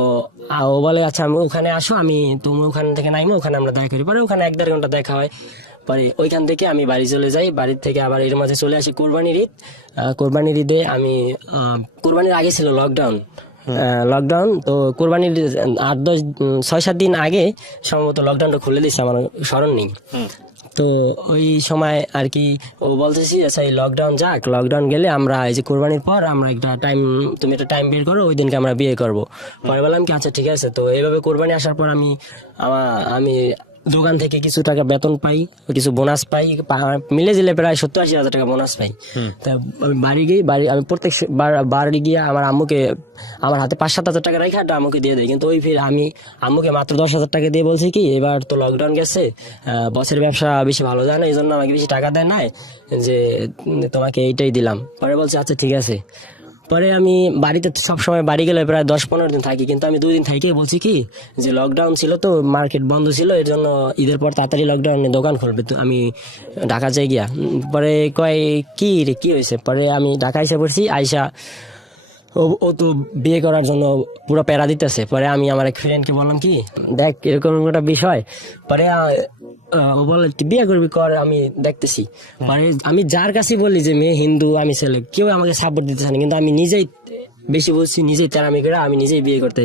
ও বলে আচ্ছা আমি ওখানে আসো, আমি তুমি ওখান থেকে নাইমো, ওখানে আমরা দেখা করি। পরে ওখানে 1-1.5 ঘন্টা দেখা হয়। পরে ওইখান থেকে আমি বাড়ি চলে যাই, বাড়ির থেকে আবার এর মাঝে চলে আসি কোরবানির ঈদ। কোরবানির ঈদে আমি কোরবানির আগে ছিল লকডাউন, তো কোরবানির 6-7 দিন আগে সম্ভবত লকডাউনটা খুলে দিচ্ছে, আমার স্মরণ নেই। তো ওই সময় আর কি ও বলতেছি আচ্ছা এই লকডাউন যাক, লকডাউন গেলে আমরা এই যে কোরবানির পর আমরা তুমি একটা টাইম বের করো, ওই দিনকে আমরা বিয়ে করবো। পরে বললাম কি আচ্ছা ঠিক আছে। তো এইভাবে কোরবানি আসার পর আমি দোকান থেকে কিছু টাকা বেতন পাই, কিছু বোনাস পাই, মিলে জিলে প্রায় 70-80 হাজার টাকা বোনাস পাই। তা আমি আমি প্রত্যেক বাড়ি গিয়ে আমার আম্মুকে আমার হাতে 5-7 হাজার টাকা রেখে আম্মুকে দিয়ে দেয়। কিন্তু ওই ফির আমি আম্মুকে মাত্র 10,000 টাকা দিয়ে বলছি কি এবার তো লকডাউন গেছে, বসের ব্যবসা বেশি ভালো যায় না, এই জন্য আমাকে বেশি টাকা দেয় নাই, যে তোমাকে এইটাই দিলাম। পরে বলছে আচ্ছা ঠিক আছে। পরে আমি বাড়িতে সবসময় বাড়ি গেলে প্রায় 10-15 দিন থাকি, কিন্তু আমি 2 দিন থাকি বলছি কি যে লকডাউন ছিল তো মার্কেট বন্ধ ছিল, এর জন্য ঈদের পর তাড়াতাড়ি লকডাউনে দোকান খুলবে, তো আমি ঢাকা যাই গিয়া। পরে কয় কি রে কি হয়েছে? পরে আমি ঢাকা এসে পড়ছি, আইসা ও তো বিয়ে করার জন্য পুরো প্যারা দিতেছে। পরে আমি আমার এক ফ্রেন্ডকে বললাম কি দেখ এরকম একটা বিষয়। পরে ও বলে তুই বিয়ে করবি কর, আমি দেখতেছি। পরে আমি যার কাছে বলি যে মেয়ে হিন্দু, আমি ছেলে, কেউ আমাকে সাপোর্ট দিতেছে না, কিন্তু আমি নিজেই বেশি বলছি, নিজেই তেরামি করে আমি নিজেই বিয়ে করতে।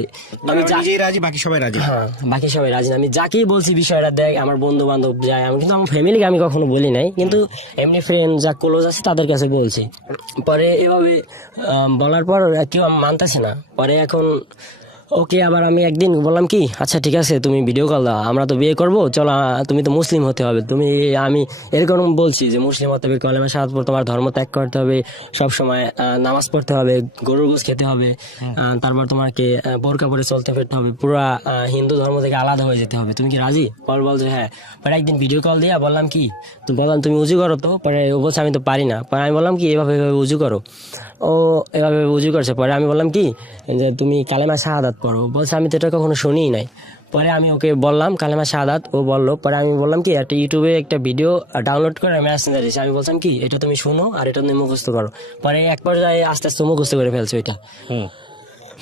আমি নিজেই রাজি, বাকি সবাই রাজি? হ্যাঁ বাকি সবাই রাজি না। আমি যাকেই বলছি বিষয়টা দেখ, আমার বন্ধু বান্ধব যায়, আমি কিন্তু আমার ফ্যামিলিকে আমি কখনো বলি নাই, কিন্তু এমনি ফ্রেন্ড যা ক্লোজ আছে তাদের কাছে বলছি। পরে এভাবে বলার পর কেউ মানতেছে না। পরে এখন ওকে আবার আমি একদিন বললাম কি আচ্ছা ঠিক আছে তুমি ভিডিও কল দাও, আমরা তো বিয়ে করবো, চলো তুমি তো মুসলিম হতে হবে, আমি এরকম বলছি যে মুসলিম হতে হবে, কালেমা শাহাদাত পড়তে, তোমার ধর্ম ত্যাগ করতে হবে, সব সময় নামাজ পড়তে হবে, গরুর গোশত খেতে হবে, তারপর তোমাকে বোরকা পরে চলতে ফিরতে হবে, পুরা হিন্দু ধর্ম থেকে আলাদা হয়ে যেতে হবে, তুমি কি রাজি? বলছে হ্যাঁ। পরে একদিন ভিডিও কল দিয়া বললাম কি, তো বললাম তুমি উজু করো, তো পরে ও বলছে আমি তো পারি না। পরে আমি বললাম কি এভাবে এভাবে উজু করো, ও এভাবে উজু করছে। পরে আমি বললাম কি যে তুমি কালেমা শাহাদাত পড়ো, বলছে আমি তো এটা কখনো শুনিই নাই। পরে আমি ওকে বললাম কালেমা শাহাদাত, ও বললো। পরে আমি বললাম কি একটা ইউটিউবে একটা ভিডিও ডাউনলোড করে মেসেঞ্জার দিয়েছি, আমি বলছিলাম কি এটা তুমি শুনো আর এটা তুমি মুখস্থ করো। পরে এক পর্যায়ে আস্তে আস্তে মুখস্থ করে ফেলছো এটা।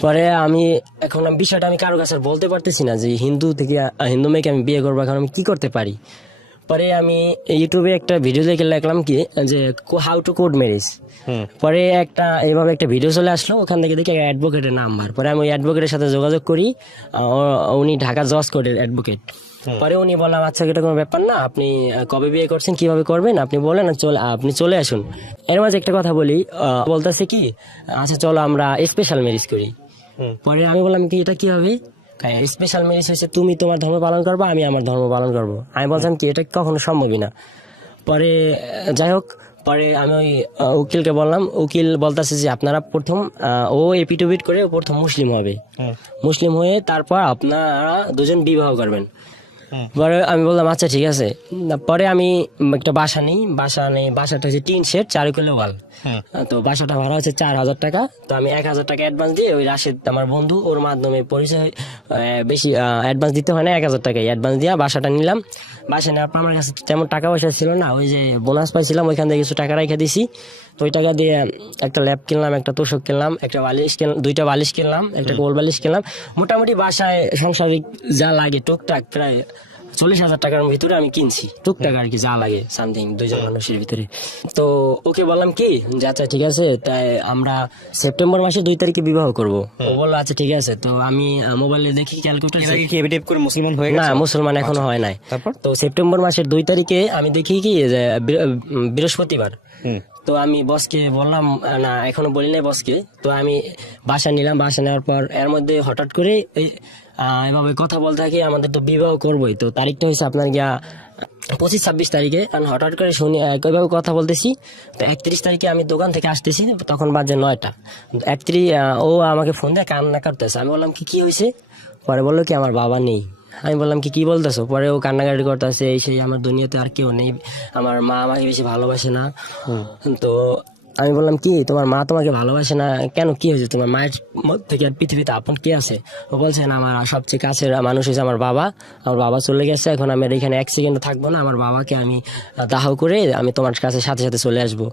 পরে আমি এখন বিষয়টা আমি কারো কাছে আর বলতে পারতেছি না যে হিন্দু মেয়েকে আমি বিয়ে করবো, এখন আমি কি করতে পারি। পরে আমি ইউটিউবে একটা ভিডিও দেখে লিখলাম কি যে হাউ টু কোড ম্যারেজ। পরে এইভাবে একটা ভিডিও চলে আসলো, ওখান থেকে দেখি অ্যাডভোকেটের নাম্বার। পরে আমি ওই অ্যাডভোকেটের সাথে যোগাযোগ করি, উনি ঢাকা জজ কোর্টের অ্যাডভোকেট। পরে উনি বললাম আচ্ছা এটা কোনো ব্যাপার না, আপনি কবে বিয়ে করছেন, কিভাবে করবেন, আপনি বলেন, আপনি চলে আসুন। এর মাঝে একটা কথা বলি, বলতেছে কি আচ্ছা চলো আমরা স্পেশাল ম্যারেজ করি। পরে আমি বললাম কি এটা কি হবে? স্পেশাল ম্যারেজ হয়েছে তুমি তোমার ধর্ম পালন করবো, আমি আমার ধর্ম পালন করবো। আমি বলছিলাম কি এটা কখনো সম্ভবই না। পরে যাই হোক, পরে আমি ওই উকিলকে বললাম, উকিল বলতেছে যে আপনারা প্রথম ও এপিটুপিট করে প্রথম মুসলিম হবে, মুসলিম হয়ে তারপর আপনারা দুজন বিবাহ করবেন। পরে আমি বললাম আচ্ছা ঠিক আছে। পরে আমি একটা বাসাটা হচ্ছে টিন শেড, 4 কিলো ওয়াল। তো বাসাটা ভাড়া হচ্ছে 4,000 টাকা। তো আমি 1,000 টাকা অ্যাডভান্স দিয়ে, ওই রাশেদ আমার বন্ধু, ওর মাধ্যমে পরিচয়, বেশি অ্যাডভান্স দিতে হয় না, 1,000 টাকাই অ্যাডভান্স দিয়ে বাসাটা নিলাম। বাসা নেওয়ার পর আমার কাছে তেমন টাকা পয়সা ছিল না, ওই যে বোনাস পাইছিলাম ওইখান থেকে কিছু টাকা রেখে দিছি। তো ওই টাকা দিয়ে একটা ল্যাপ কিনলাম, একটা তোষক কিনলাম, একটা বালিশ কিনলাম, 2টা বালিশ কিনলাম, একটা গোল বালিশ কিনলাম। মোটামুটি বাসায় সাংসারিক যা লাগে টুকটাক প্রায় 40,000 টাকার ভিতরে আমি কিনছি, টুকটাক আর কি যা লাগে সামথিং 2 জন মানুষের ভিতরে। তো ওকে বললাম কি যে আচ্ছা ঠিক আছে, তাই আমরা সেপ্টেম্বর মাসে 2 তারিখে বিবাহ করব। ও বললো আচ্ছা ঠিক আছে। তো আমি মোবাইলে দেখি ক্যালকুলেটর, করে মুসলমান হয়ে না মুসলমান এখনো হয় নাই। তারপর তো সেপ্টেম্বর মাসের 2 তারিখে আমি দেখি কি যে বৃহস্পতিবার। তো আমি বসকে বললাম, না এখনো বলি নাই বসকে। তো আমি বাসা নিলাম, বাসা নেওয়ার পর এর মধ্যে হঠাৎ করে এভাবে কথা বলতে থাকি আমাদের তো বিবাহ করবোই। তো তারিখটা হয়েছে আপনার গিয়া 25-26 তারিখে। আমি হঠাৎ করে শুনি একইভাবে কথা বলতেছি। তো 31 তারিখে আমি দোকান থেকে আসতেছি, তখন বাজে 9টা। 31 ও আমাকে ফোন দিয়ে কান্না করতেছে। আমি বললাম কি হয়েছে? পরে বললো কি আমার বাবা নেই। আমি বললাম কি বলতেছো? পরে ও কান্নাকাটি করতেছে, এই সেই, আমার দুনিয়াতে আর কেউ নেই, আমার মা আমাকে বেশি ভালোবাসে না। তো আমি বললাম কি তোমার মা তোমাকে ভালোবাসে না কেন, কি হয়েছে? তোমার মায়ের থেকে আর পৃথিবীতে আপন কে আছে? ও বলছে না, আমার সবচেয়ে কাছের মানুষ হয়েছে আমার বাবা। আমার বাবা চলে গেছে, এখন আমি এখানে 1 সেকেন্ড থাকবো না, আমার বাবাকে আমি দাহ করে আমি তোমার কাছে সাথে সাথে চলে আসবো।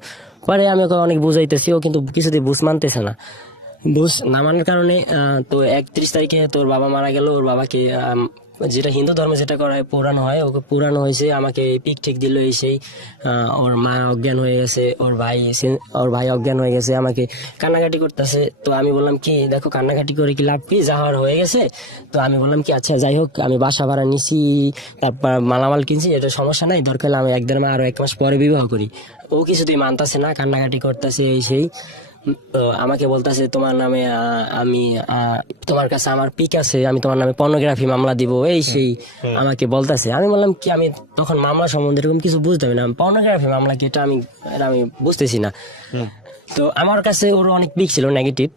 পরে আমি ওকে অনেক বুঝাইতেছি, ও কিন্তু কিছুতেই বুঝ মানতেছে না। বুঝ না মানার কারণে তো 31 তারিখে তোর বাবা মারা গেল। ওর বাবাকে যেটা হিন্দু ধর্মে যেটা করা হয় পুরানো হয়, ওকে পুরানো হয়েছে, আমাকে পিক ঠিক দিল এই সেই। ওর মা অজ্ঞান হয়ে গেছে, ওর ভাই অজ্ঞান হয়ে গেছে, আমাকে কান্নাকাটি করতেছে। তো আমি বললাম কি দেখো কান্নাকাটি করে কি লাভ, কি যাওয়ার হয়ে গেছে। তো আমি বললাম কি আচ্ছা যাই হোক, আমি বাসা ভাড়া নিছি, তারপর মালামাল কিনছি, এটা সমস্যা নাই, দরকার হলে আমি 1-1.5 মাস আরো 1 মাস পরে বিবাহ করি। ও কিছুতেই মানতেছে না, কান্নাকাটি করতেছে এই সেই। আমাকে বলতেছে তোমার নামে আমি তোমার কাছে আমার পিক আছে, আমি তোমার নামে পর্নোগ্রাফি মামলা দিব এই সেই আমাকে বলতেছে। আমি বললাম কি আমি তখন মামলা সম্বন্ধে এরকম কিছু বুঝতে পারি না, পর্নোগ্রাফি মামলা কি এটা আমি বুঝতেছি না। তো আমার কাছে ওর অনেক পিক ছিল নেগেটিভ।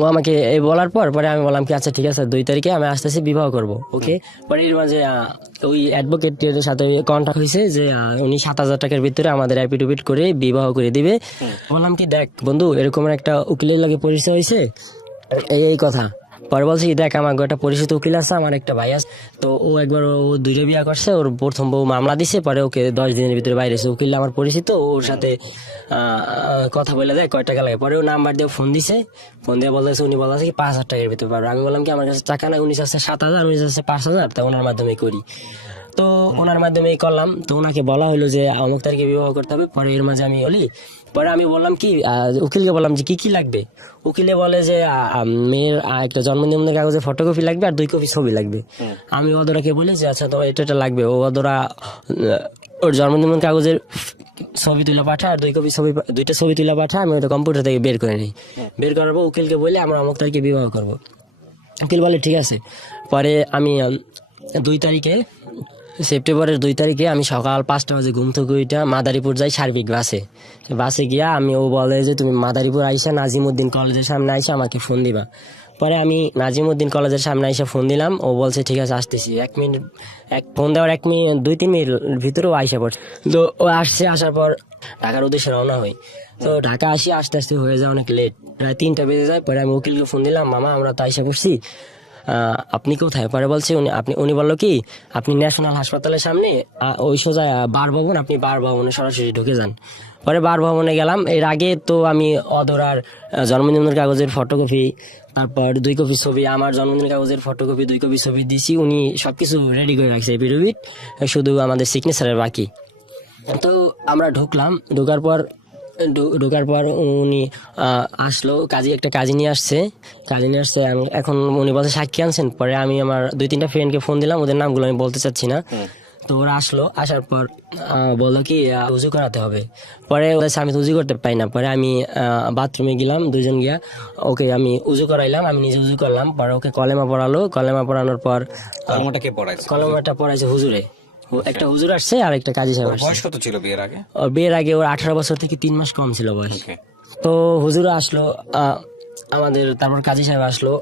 ও আমাকে এই বলার পরে আমি বললাম কি আচ্ছা ঠিক আছে 2 তারিখে আমি আসতেছি, বিবাহ করব। ওকে। পরে এর মাঝে ওই অ্যাডভোকেটের সাথে কন্ট্যাক্ট হয়েছে যে উনি 7,000 টাকার ভিতরে আমাদের অ্যাফিডেভিট করে বিবাহ করে দিবে। বললাম কি দেখ বন্ধু, এরকম একটা উকিলের লাগে পরিচয় হয়েছে, এই কথা। পরে বলছি দেখ আমার একটা পরিচিত উকিল আছে, আমার একটা ভাই আছে, তো ও একবার ও 2টা বিয়ে করছে, ওর প্রথম বউ মামলা দিছে, পরে ওকে 10 দিনের ভিতরে বাইরে এসে, উকিল আমার পরিচিত, ওর সাথে কথা বলে দেয় কয় টাকা লাগে। পরে ও নাম্বার দিয়ে ফোন দিছে, ফোন দিয়ে বলতেছে, উনি বলতেছে কি 5,000 টাকার ভিতরে পারবে। আমি বললাম কি আমার কাছে টাকা নাই, উনি চাচ্ছে 7,000, উনি চাচ্ছে 5,000, তা ওনার মাধ্যমে করি। তো ওনার মাধ্যমে করলাম। তো ওনাকে বলা হলো যে অমুক তারিখে বিবাহ করতে হবে। পরে এর মাঝে আমি পরে আমি বললাম কি উকিলকে বললাম যে কি লাগবে। উকিলে বলে যে মেয়ের একটা জন্ম নিবন্ধন কাগজে ফটোকপি লাগবে আর 2 কপি ছবি লাগবে। আমি ওদরাকে বলি যে আচ্ছা তোমার এটা লাগবে। ওদরা ওর জন্ম নিবন্ধন কাগজের ছবি তুলে পাঠা আর 2টা ছবি তুলে পাঠা, আমি ওটা কম্পিউটার থেকে বের করে নিই। বের করার পর উকিলকে বলে আমরা অমুক তারিখে বিবাহ করবো। উকিল বলে ঠিক আছে। পরে আমি 2 তারিখে সেপ্টেম্বরের 2 তারিখে আমি সকাল 5টা বাজে ঘুম থেকে উঠা মাদারীপুর যাই সার্বিক বাসে গিয়া আমি, ও বলে যে তুমি মাদারীপুর আইসা নাজিমউদ্দিন কলেজের সামনে আইসা আমাকে ফোন দিবা। পরে আমি নাজিমউদ্দিন কলেজের সামনে আইসা ফোন দিলাম, ও বলছে ঠিক আছে আসতেছি। 1 মিনিট, ফোন দেওয়ার 1 মিনিট 2-3 মিনিট ভিতরেও আইসা পড়ছে। তো ও আসছে, আসার পর ঢাকার উদ্দেশ্যে রওনা হই। তো ঢাকা আসি আস্তে আস্তে হয়ে যায় অনেক লেট, প্রায় 3টা বেজে যায়। পরে আমি উকিলকে ফোন দিলাম, মামা আমরা তো আইসা পড়ছি, আপনি কোথায়? পরে বলছে উনি বললো কি আপনি ন্যাশনাল হাসপাতালের সামনে ওই সোজা বার ভবন, আপনি বার ভবনে সরাসরি ঢুকে যান। পরে বার ভবনে গেলাম। এর আগে তো আমি অধরার জন্মদিনের কাগজের ফটোকপি, তারপর 2 কপি ছবি, আমার জন্মদিনের কাগজের ফটোকপি 2 কপি ছবি দিছি। উনি সবকিছু রেডি করে রাখছে এপিডেভিট, শুধু আমাদের সিগনেচারের বাকি। তো আমরা ঢোকার পর উনি আসলো, একটা কাজী নিয়ে আসছে। এখন উনি বলছে সাক্ষী আনছেন। পরে আমি আমার 2-3টা ফ্রেন্ডকে ফোন দিলাম, ওদের নামগুলো আমি বলতে চাচ্ছি না। তো ওরা আসলো, আসার পর বললো কি উজু করাতে হবে। পরে আমি তো উজু করতে পাই না। পরে আমি বাথরুমে গেলাম, 2জন গিয়া ওকে আমি উজু করাইলাম, আমি নিজে উজু করলাম। পরে ওকে কলেমা পড়ালো। কলেমা পড়ানোর পর কলমাটাকে পড়াইছে? কলেমাটা পড়াইছে হুজুরে। একটা হুজুর আসছে আর একটা কাজী সাহেব আসছে। বয়স কত ছিল বিয়ের আগে? বিয়ের আগে ওর 18 বছর থেকে 3 মাস কম ছিল বয়স। তো হুজুর আসলো আমাদের, তারপর কাজী সাহেব আসলো।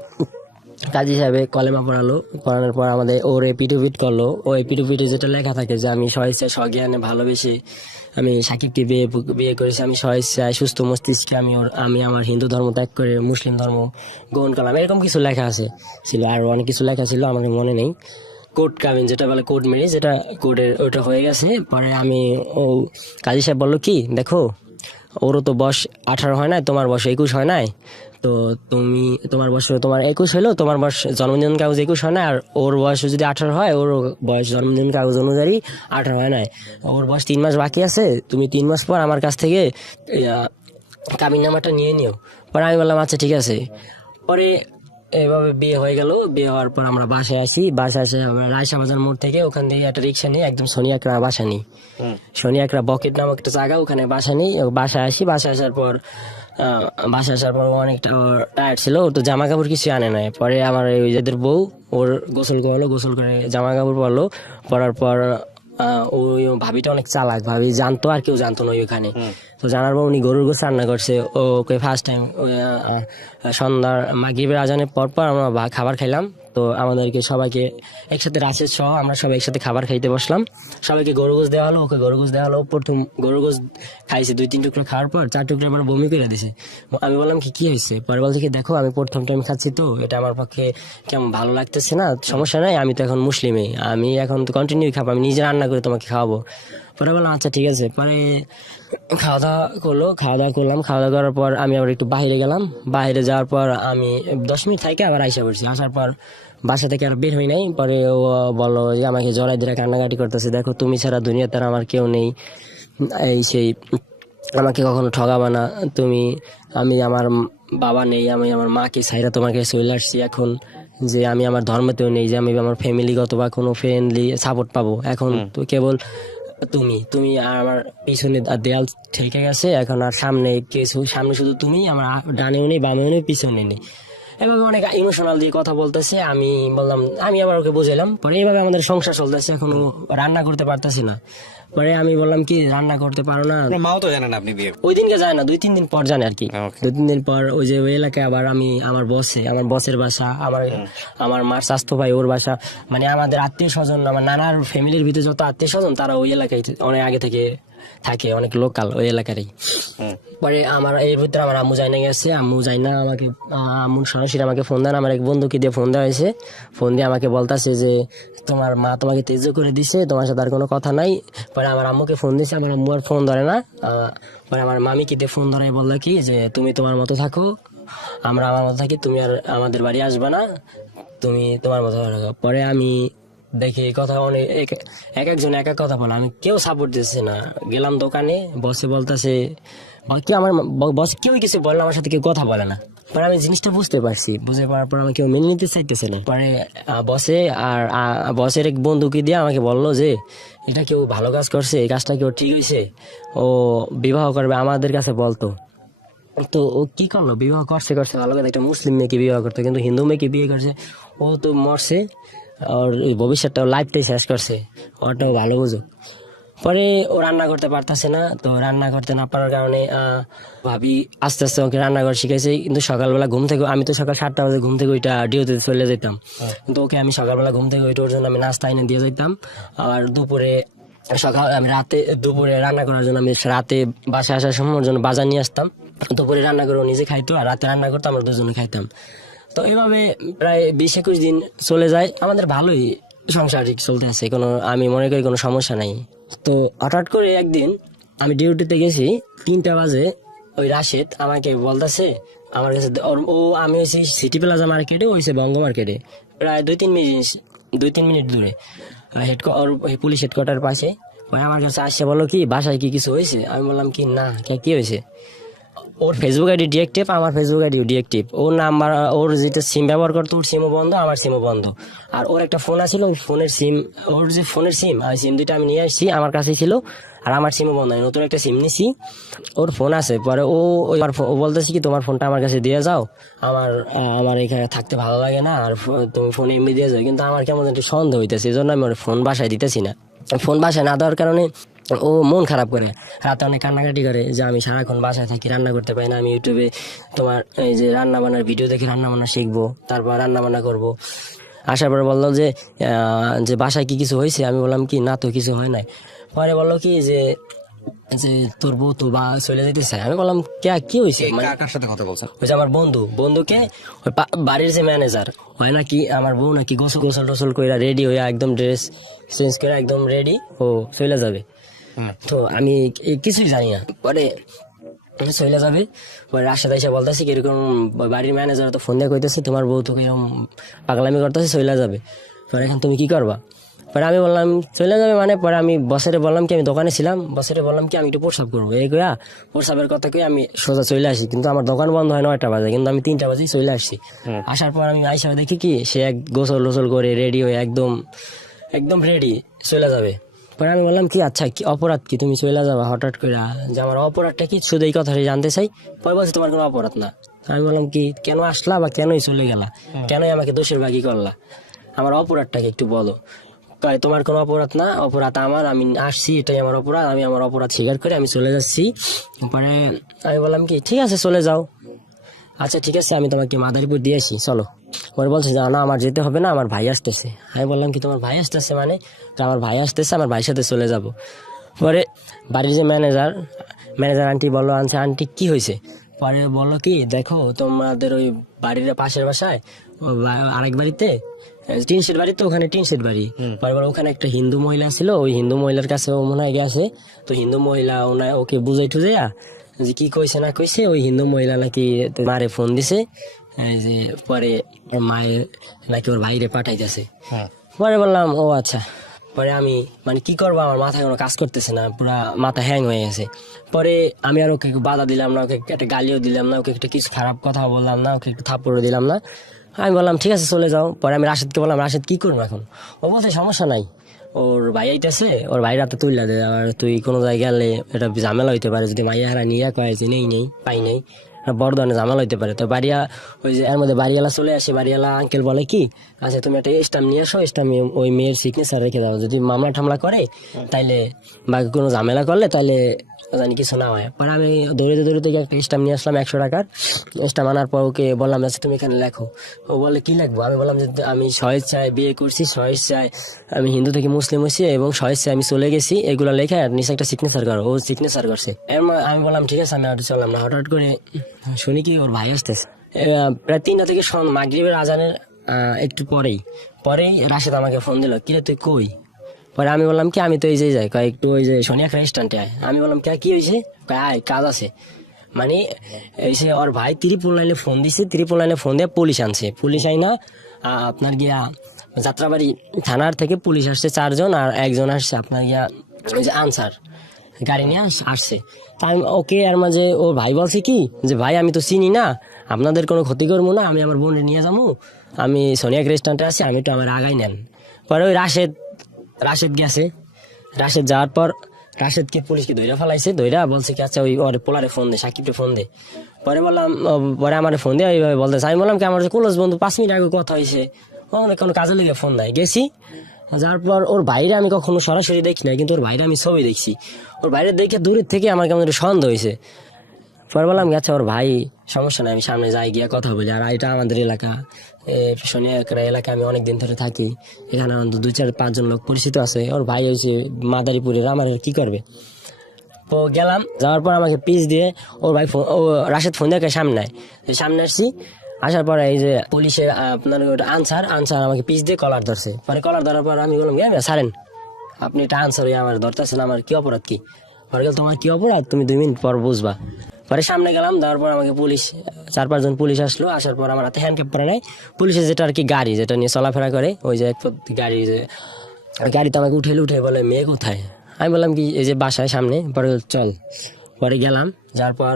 কাজী সাহেবে কলেমা পড়ানোর পর আমাদের ওর এপিডেভিট করলো। ও এপিডেভিটে যেটা লেখা থাকে যে আমি স্বইচ্ছায় স্বজ্ঞানে ভালোবেসে আমি সাকিবকে বিয়ে করেছি, আমি স্বইচ্ছায় সুস্থ মস্তিষ্কে আমি আমার হিন্দু ধর্ম ত্যাগ করে মুসলিম ধর্ম গ্রহণ করলাম, এরকম কিছু লেখা ছিল। আর অনেক কিছু লেখা ছিল, আমার মনে নেই। কোর্ট কাবিন যেটা বলে, কোর্ট ম্যারেজ, যেটা কোর্টের ওটা হয়ে গেছে। পরে কাজী সাহেব বললো কি দেখো, ওরও তো বয়স 18 হয় নাই, তোমার বয়স 21 হয় নাই। তো তোমার বয়স 21 হলো, তোমার বয়স জন্মদিন কাগজ 21 হয় না। আর ওর বয়স যদি 18 হয়, ওর বয়স জন্মদিন কাগজ অনুযায়ী 18 হয় নাই। ওর বয়স 3 মাস বাকি আছে, তুমি 3 মাস পর আমার কাছ থেকে কাবিন নামাটা নিয়ে নিও। পরে আমি বললাম আচ্ছা ঠিক আছে। পরে এইভাবে বিয়ে হয়ে গেল। বিয়ে হওয়ার পর আমরা বাসায় এসে আমরা রায়সা বাজার মোড় থেকে ওখান থেকে একটা রিক্সা নিয়ে একদম শনি একরা বাসা নিই। শনি একরা বকেট নামক একটা জায়গা, ওখানে বাসা নিই। বাসায় আসি। বাসায় আসার পর অনেকটা টায়ার্ড ছিল, ও তো জামা কাপড় কিছু আনে নাই। পরে আমার ওই যাদের বউ ওর গোসল করলো, গোসল করে জামা কাপড় পরলো। পরার পর ওই ভাবিটা অনেক চালাক, ভাবি জানতো আর কেউ জানতো না ওইখানে। তো জানার পর উনি গরুর গোস রান্না করছে। ওকে ফার্স্ট টাইম সন্ধ্যার মাগরিবের আজানের পর আমরা খাবার খাইলাম। তো আমাদেরকে সবাইকে একসাথে রাশেদ সহ আমরা সবাই একসাথে খাবার খাইতে বসলাম। সবাইকে গরু গোস দেওয়া হলো, ওকে গরু গোস দেওয়া হলো। প্রথম গরু গোস খাইছে, 2-3 টুকরো খাওয়ার পর 4 টুকরো আমার বমি করে দিছে। আমি বললাম কি হয়েছে? পরে বলছে কি দেখো আমি প্রথম টাইম খাচ্ছি, তো এটা আমার পক্ষে কেমন ভালো লাগতেছে না। সমস্যা নাই, আমি তো এখন মুসলিমে, আমি এখন তো কন্টিনিউ খাবো, আমি নিজে রান্না করে তোমাকে খাওয়াবো। পরে বললাম আচ্ছা ঠিক আছে। পরে খাওয়া দাওয়া করলাম। খাওয়া দাওয়া করার পর আমি আবার একটু বাইরে গেলাম। বাইরে যাওয়ার পর আমি 10 মিনিট থেকে আবার আইসা পড়ছি। আসার পর বাসা থেকে আর বের হই নাই। পরে ও বললো যে আমাকে জড়াই ধরে কান্নাকাটি করতেছে, দেখো তুমি ছাড়া দুনিয়াতে আর আমার কেউ নেই, এই সেই আমাকে কখনো ঠগাবা না তুমি, আমি আমার বাবা নেই, আমি আমার মাকে ছাইরা তোমাকে চলে আসছি এখন, যে আমি আমার ধর্মতেও নেই, যে আমি আমার ফ্যামিলিগত বা কোনো ফ্রেন্ডলি সাপোর্ট পাবো, এখন তো কেবল তুমি আর আমার পিছনে দেয়াল ঠেকে গেছে, এখন আর সামনে শুধু তুমি, আমার ডানেও নেই বামেও নেই পিছনে নেই। এভাবে অনেক ইমোশনাল দিয়ে কথা বলতেছে। আমি বললাম, আমি আবার ওকে বুঝাইলাম। পরে এইভাবে আমাদের সংসার চলতেছে, এখনো রান্না করতে পারতেছি না। পরে আমি বললাম কি রান্না করতে পারো না? মাও তো জানেন আপনি বিয়ে? ওই দিনকে যায় না, 2-3 দিন পর জানে আর কি। 2-3 দিন পর ওই যে ওই এলাকায় আবার আমি আমার বসের বাসা, আমার মার স্বাস্থ্য ভাই ওর বাসা, মানে আমাদের আত্মীয় স্বজন, আমার নানার ফ্যামিলির ভিতরে যত আত্মীয় স্বজন তারা ওই এলাকায় অনেক আগে থেকে থাকে, অনেক লোকাল ওই এলাকারই। পরে আমার এর ভিতরে আমার আম্মু যাই না গেছে। আম্মু সরাসরি আমাকে ফোন দেন, আমার এক বন্ধুকে দিয়ে ফোন দেওয়া হয়েছে। ফোন দিয়ে আমাকে বলতেছে যে তোমার মা তোমাকে তেজ করে দিছে, তোমার সাথে আর কোনো কথা নাই। পরে আমার আম্মুকে ফোন দিয়েছে, আমার আম্মু আর ফোন ধরে না। পরে আমার মামিকে দিয়ে ফোন ধরাই বললো কি যে তুমি তোমার মতো থাকো, আমরা আমার মতো থাকি, তুমি আর আমাদের বাড়ি আসবে না, তুমি তোমার মতো থাকো। পরে আমি দেখি কথা অনেক একজন এক এক কথা বলে, আমি কেউ সাপোর্ট দিচ্ছে না। গেলাম দোকানে, বসে বলতেছে কি আমার বস কেউ কিছু বলে না, আমার সাথে কেউ কথা বলে না। পরে আমি জিনিসটা বুঝতে পারার পর আমি কেউ মেনে নিতে চাইতেছে না। পরে বসের এক বন্ধুকে দিয়ে আমাকে বললো যে এটা কেউ ভালো কাজ করছে, এই কাজটা কেউ ঠিক হয়েছে, ও বিবাহ করবে, আমাদের কাছে বলতো। তো ও কি করলো, বিবাহ করছে করছে ভালো কথা, একটা মুসলিম মেয়েকে বিবাহ করতো, কিন্তু হিন্দু মেয়েকে বিয়ে করছে। ও তো মরছে, ওর এই ভবিষ্যৎটা লাইফটাই শেষ করছে, ওটাও ভালো বুঝুক। পরে ও রান্না করতে পারতেছে না, তো রান্না করতে না পারার কারণে ভাবি আস্তে আস্তে ওকে রান্নাঘর শিখেছে। কিন্তু সকালবেলা ঘুম থেকে, আমি তো সকাল 7টা বাজে ঘুম থেকে ওইটা ডিউটিতে চলে যেতাম, কিন্তু ওকে আমি সকালবেলা ঘুম থেকে ওইটা ওর জন্য আমি নাস্তা এনে দিয়ে যেতাম। আর দুপুরে আমি দুপুরে রান্না করার জন্য আমি রাতে বাসায় আসার সময় ওর জন্য বাজার নিয়ে আসতাম। দুপুরে রান্না করে ও নিজে খাইতো, আর রাতে রান্না করতো, আমরা দুজনে খাইতাম। তো এভাবে প্রায় 20-21 দিন চলে যায়, আমাদের ভালোই সংসারিক চলতে আছে, কোনো আমি মনে করি কোনো সমস্যা নাই। তো হঠাৎ করে একদিন আমি ডিউটিতে গেছি, 3টা বাজে, ওই রাশেদ আমাকে বলতেছে আমার কাছে আমি হয়েছি সিটি প্লাজা মার্কেটে, হয়েছে বঙ্গ মার্কেটে, প্রায় 2-3 মিনিট দূরে, পুলিশ হেডকোয়ার্টার পাশে। ওই আমার কাছে আসছে, বলো কি বাসায় কি কিছু হয়েছে? আমি বললাম কি না, কি হয়েছে? ওর ফেসবুক আইডি ডিএক্টিভ, আমার ফেসবুক আইডি ডিএক্টিভ। ওর নাম্বার, ওর যেটা সিম ব্যবহার করতো, ওর সিমও বন্ধ, আমার সিমও বন্ধ। আর ওর একটা ফোন আছিল, ওই ফোনের সিম, ওর যে ফোনের সিম, ওই সিম দুইটা আমি নিয়ে আসছি, আমার কাছেই ছিল, আর আমার সিমও বন্ধ। আমি নতুন একটা সিম নিছি, ওর ফোন আছে। পরে ও বলতেছি কি তোমার ফোনটা আমার কাছে দিয়ে যাও, আমার এখানে থাকতে ভালো লাগে না, আর তুমি ফোন এমনি দিয়ে যাও। কিন্তু আমার কেমন একটু সন্দেহ হইতেছে, এই জন্য আমি ওর ফোন বাসায় দিতেছি না। ফোন বাসায় না দেওয়ার কারণে ও মন খারাপ করে, রাতে অনেক কান্নাকাটি করে যে আমি সারাক্ষণ বাসায় থাকি, রান্না করতে পারি না, আমি ইউটিউবে তোমার এই যে রান্না বান্নার ভিডিও দেখে রান্না বান্না শিখবো, তারপর রান্না বান্না করবো। আসার পরে বললো যে বাসায় কি কিছু হয়েছে? আমি বললাম কি না তো, কিছু হয় নাই। পরে বললো কি যে যে তোর বউ তো চলে যেতে চায়। আমি বললাম কি হয়েছে? কার সাথে কথা বলছেন? ওই যে আমার বন্ধুকে, ওই বাড়ির যে ম্যানেজার হয় নাকি, আমার বউ নাকি গোসল টোসল করে রেডি হয়ে একদম ড্রেস চেঞ্জ করে একদম রেডি ও চলে যাবে। তো আমি কিছুই জানি না। পরে চলে যাবে, পরে রাশেদ এসে বলতেছি কিরকম, বাড়ির ম্যানেজার তো ফোন দিয়ে কইতেছি তোমার বউ তো কিরকম পাগলামি করতেছে, চলে যাবে। পরে এখন তুমি কি করবা? পরে আমি বললাম চলে যাবে মানে? পরে আমি বসেরে বললাম কি, আমি দোকানে ছিলাম, বসেরে বললাম কি আমি একটু প্রসাব করবো, এই কয়া প্রসাবের কথা কই আমি সোজা চলে আসি। কিন্তু আমার দোকান বন্ধ হয় 9টা বাজে, কিন্তু আমি 3টা বাজেই চলে আসছি। আসার পর আমি আইসা দেখি কি সে এক গোসল করে রেডি হয়ে একদম রেডি চলে যাবে। পরে আমি বললাম কি আচ্ছা কি অপরাধ কি, তুমি চলে যাবা হঠাৎ করে, যে আমার অপরাধটা কি, শুধু এই কথাটা জানতে চাই। পরে বলছে তোমার কোনো অপরাধ না। আমি বললাম কি কেন আসলা বা কেনই চলে গেলা, কেনই আমাকে দোষের ভাগী করলা, আমার অপরাধটাকে একটু বলো। কয় তোমার কোনো অপরাধ না, অপরাধ আমার, আমি আসছি এটাই আমার অপরাধ, আমি আমার অপরাধ স্বীকার করে আমি চলে যাচ্ছি। পরে আমি বললাম কি ঠিক আছে চলে যাও, আচ্ছা ঠিক আছে আমি তোমাকে মাদারীপুর দিয়ে আসি চলো। পরে বলছে যে না আমার যেতে হবে না, আমার ভাই আসতেছে। আমি বললাম কি তোমার ভাই আসতেছে মানে? আমার ভাই আসতেছে, আমার ভাইয়ের সাথে চলে যাব। পরে বাড়ির যে ম্যানেজার আন্টি বললো আন্টি কি হয়েছে? পরে বললো কি দেখো তোমাদের ওই বাড়ির পাশের বাসায় আরেক বাড়িতে টিন শেড বাড়ি, তো ওখানে টিন শেড বাড়ি। পরে ওখানে একটা হিন্দু মহিলা ছিল, ওই হিন্দু মহিলার কাছে ও মনে হয় গেছে। তো হিন্দু মহিলা ওকে বুঝাই টুজাইয়া যে কি কইছে না কইছে, ওই হিন্দু মহিলা নাকি মারে ফোন দিছে, এই যে পরে ওর মায়ের নাকি ওর ভাইরে পাঠাইতেছে। পরে বললাম ও আচ্ছা। পরে আমি মানে কি করবো, আমার মাথায় কোনো কাজ করতেছে না, পুরা মাথা হ্যাং হয়ে গেছে। পরে আমি আর ওকে বাধা দিলাম না, ওকে একটা গালিও দিলাম না, ওকে একটা কিছু খারাপ কথা বললাম না, ওকে একটু থাপ্পড়ও দিলাম না। আমি বললাম ঠিক আছে চলে যাও। পরে আমি রাশেদকে বললাম রাশেদ কি করবো এখন? ও বলছে সমস্যা নাই, ওর ভাই আইতেছে, ওর ভাই রাতে তুইলা দে, আর তুই কোনো জায়গায় গেলে এটা ঝামেলা হইতে পারে, যদি মাইয়া হারা নিয়ে কয় যে নেই পাই নেই, বড় ধরনের ঝামেলা হইতে পারে। তো ওই যে এর মধ্যে বাড়িওয়ালা চলে আসে, বাড়িওয়ালা আঙ্কেল বলে কি আচ্ছা তুমি একটা স্টাম্প নিয়ে আসো, স্টাম্প ওই মেয়ের সিগনেচার রেখে দাও, যদি মামলা টামলা করে তাইলে বা কোনো ঝামেলা করলে তাহলে জানি কিছু না হয়। পরে আমি দৌড়িতে একটা স্টাম্প নিয়ে আসলাম 100 টাকার স্টাম্প। আনার পর ওকে বললাম আচ্ছা তুমি এখানে লেখো। ও বলে কি লিখবো? আমি বললাম যে আমি স্বেচ্ছায় বিয়ে করছি, স্বেচ্ছায় আমি হিন্দু থেকে মুসলিম হয়েছি এবং স্বেচ্ছায় আমি চলে গেছি, এগুলো লেখা আর নিচে একটা সিগনেচার করো। ও সিগনেচার করছে। আমি বললাম ঠিক আছে আমি আর চললাম না। হঠাৎ করে শুনি কি ওর ভাই আসতেছে, প্রায় 3টা থেকে মাগরিবের আজানের একটু পরেই রাশেদ আমাকে ফোন দিল, কিরে তুই কই? পরে আমি বললাম কি আমি তো এই যে যাই, একটু ওই যে সোনিয়া রেস্টুরেন্টে আয়। আমি বললাম কি হয়েছে? আয় কাজ আছে। মানে এই যে ওর ভাই ত্রিপুল লাইনে ফোন দিছে, ত্রিপুল লাইনে ফোন দিয়ে পুলিশ আনছে। পুলিশ আইনা আপনার গিয়া যাত্রাবাড়ি থানার থেকে পুলিশ আসছে 4 জন, আর একজন আসছে আপনার গিয়া ওই যে আনসার গাড়ি নিয়ে আসছে। তাই ওকে এর মাঝে ওর ভাই বলছে কি যে ভাই আমি তো চিনি না, আপনাদের কোনো ক্ষতি করবো না, আমি আমার বোনের নিয়ে যাবো, আমি সোনিয়া রেস্টুরেন্টে আছি, আমি তো আমার আগাই নেন। পরে ওই রাশেদ গেছে। রাশেদ যাওয়ার পর রাশেদকে পুলিশকে ধৈরা ফেলাইছে, ধৈরা বলছে কি আচ্ছা ওই ওর পোলারে ফোন দে, সাকিবকে ফোন দে। পরে বললাম পরে আমার ফোন দিয়ে এইভাবে বলতেছে, আমি বললাম কি আমার ক্লোজ বন্ধু 5 মিনিট আগে কথা হয়েছে, কোনো কাজে লেগে ফোন নাই। গেছি, যার পর ওর বাইরে আমি কখনো সরাসরি দেখি না, কিন্তু ওর বাইরে আমি ছবি দেখছি। ওর বাইরে দেখে দূরের থেকে আমার কেমন একটু সন্দেহ হয়েছে। পরে বললাম আচ্ছা ওর ভাই, সমস্যা নাই, আমি সামনে যাই গিয়ে কথা বলি। আর এটা আমাদের এলাকা, শনি এলাকা আমি অনেকদিন ধরে থাকি, এখানে আমাদের 2-4-5 জন লোক পরিচিত আছে। ওর ভাই হয়েছে মাদারীপুরের, আমার কি করবে। তো গেলাম, যাওয়ার পর আমাকে পিস দিয়ে ওর ভাই রাশেদ ফোন দিয়ে সামনে আসছি। আসার পর এই যে পুলিশে আপনার আনসার আমাকে পিস দিয়ে কলার ধরছে। পরে কলার ধরার পর আমি বললাম সারেন, আপনি এটা আনসার হয়ে আমার ধরতেছেন, আমার কি অপরাধ কি? পরে গেল তোমার কি অপরাধ তুমি 2 মিনিট পর বুঝবা। পরে সামনে গেলাম, যাওয়ার পর আমাকে পুলিশ 4-5 জন পুলিশ আসলো। আসার পর আমার হাতে হ্যান্ডক্যাপ পরে নাই, পুলিশের যেটা আর কি গাড়ি যেটা নিয়ে চলাফেরা করে, ওই যে গাড়িতে আমাকে উঠে বলে মেয়ে কোথায়? আমি বললাম কি এই যে বাসায় সামনে। পরে চল, পরে গেলাম, যার পর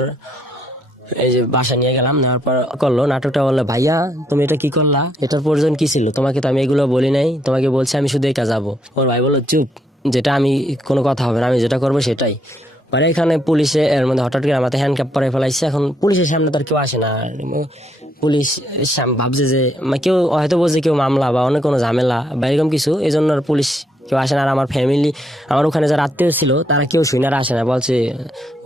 এই যে বাসা নিয়ে গেলাম, নেওয়ার পর করলো নাটকটা, বললো ভাইয়া তুমি এটা কি করলা, এটার প্রয়োজন কি ছিল? তোমাকে তো আমি এগুলো বলি নাই, তোমাকে বলছি আমি শুধু একা যাবো। ওর ভাই বললো চুপ, যেটা আমি কোনো কথা হবে না, আমি যেটা করবো সেটাই। পরে এখানে পুলিশে এর মধ্যে হঠাৎ করে আমাদের হ্যান্ডক্যাপ পরে ফেলাইছে। এখন পুলিশের সামনে তো আর কেউ আসে না, পুলিশ ভাবছে যে কেউ হয়তো বলছে কেউ মামলা বা অনেক কোনো ঝামেলা বা এরকম কিছু, এই জন্য আর পুলিশ কেউ আসে না। আর আমার ফ্যামিলি, আমার ওখানে যারা আত্মীয় ছিল তারা কেউ শুনে আর আসে না, বলছে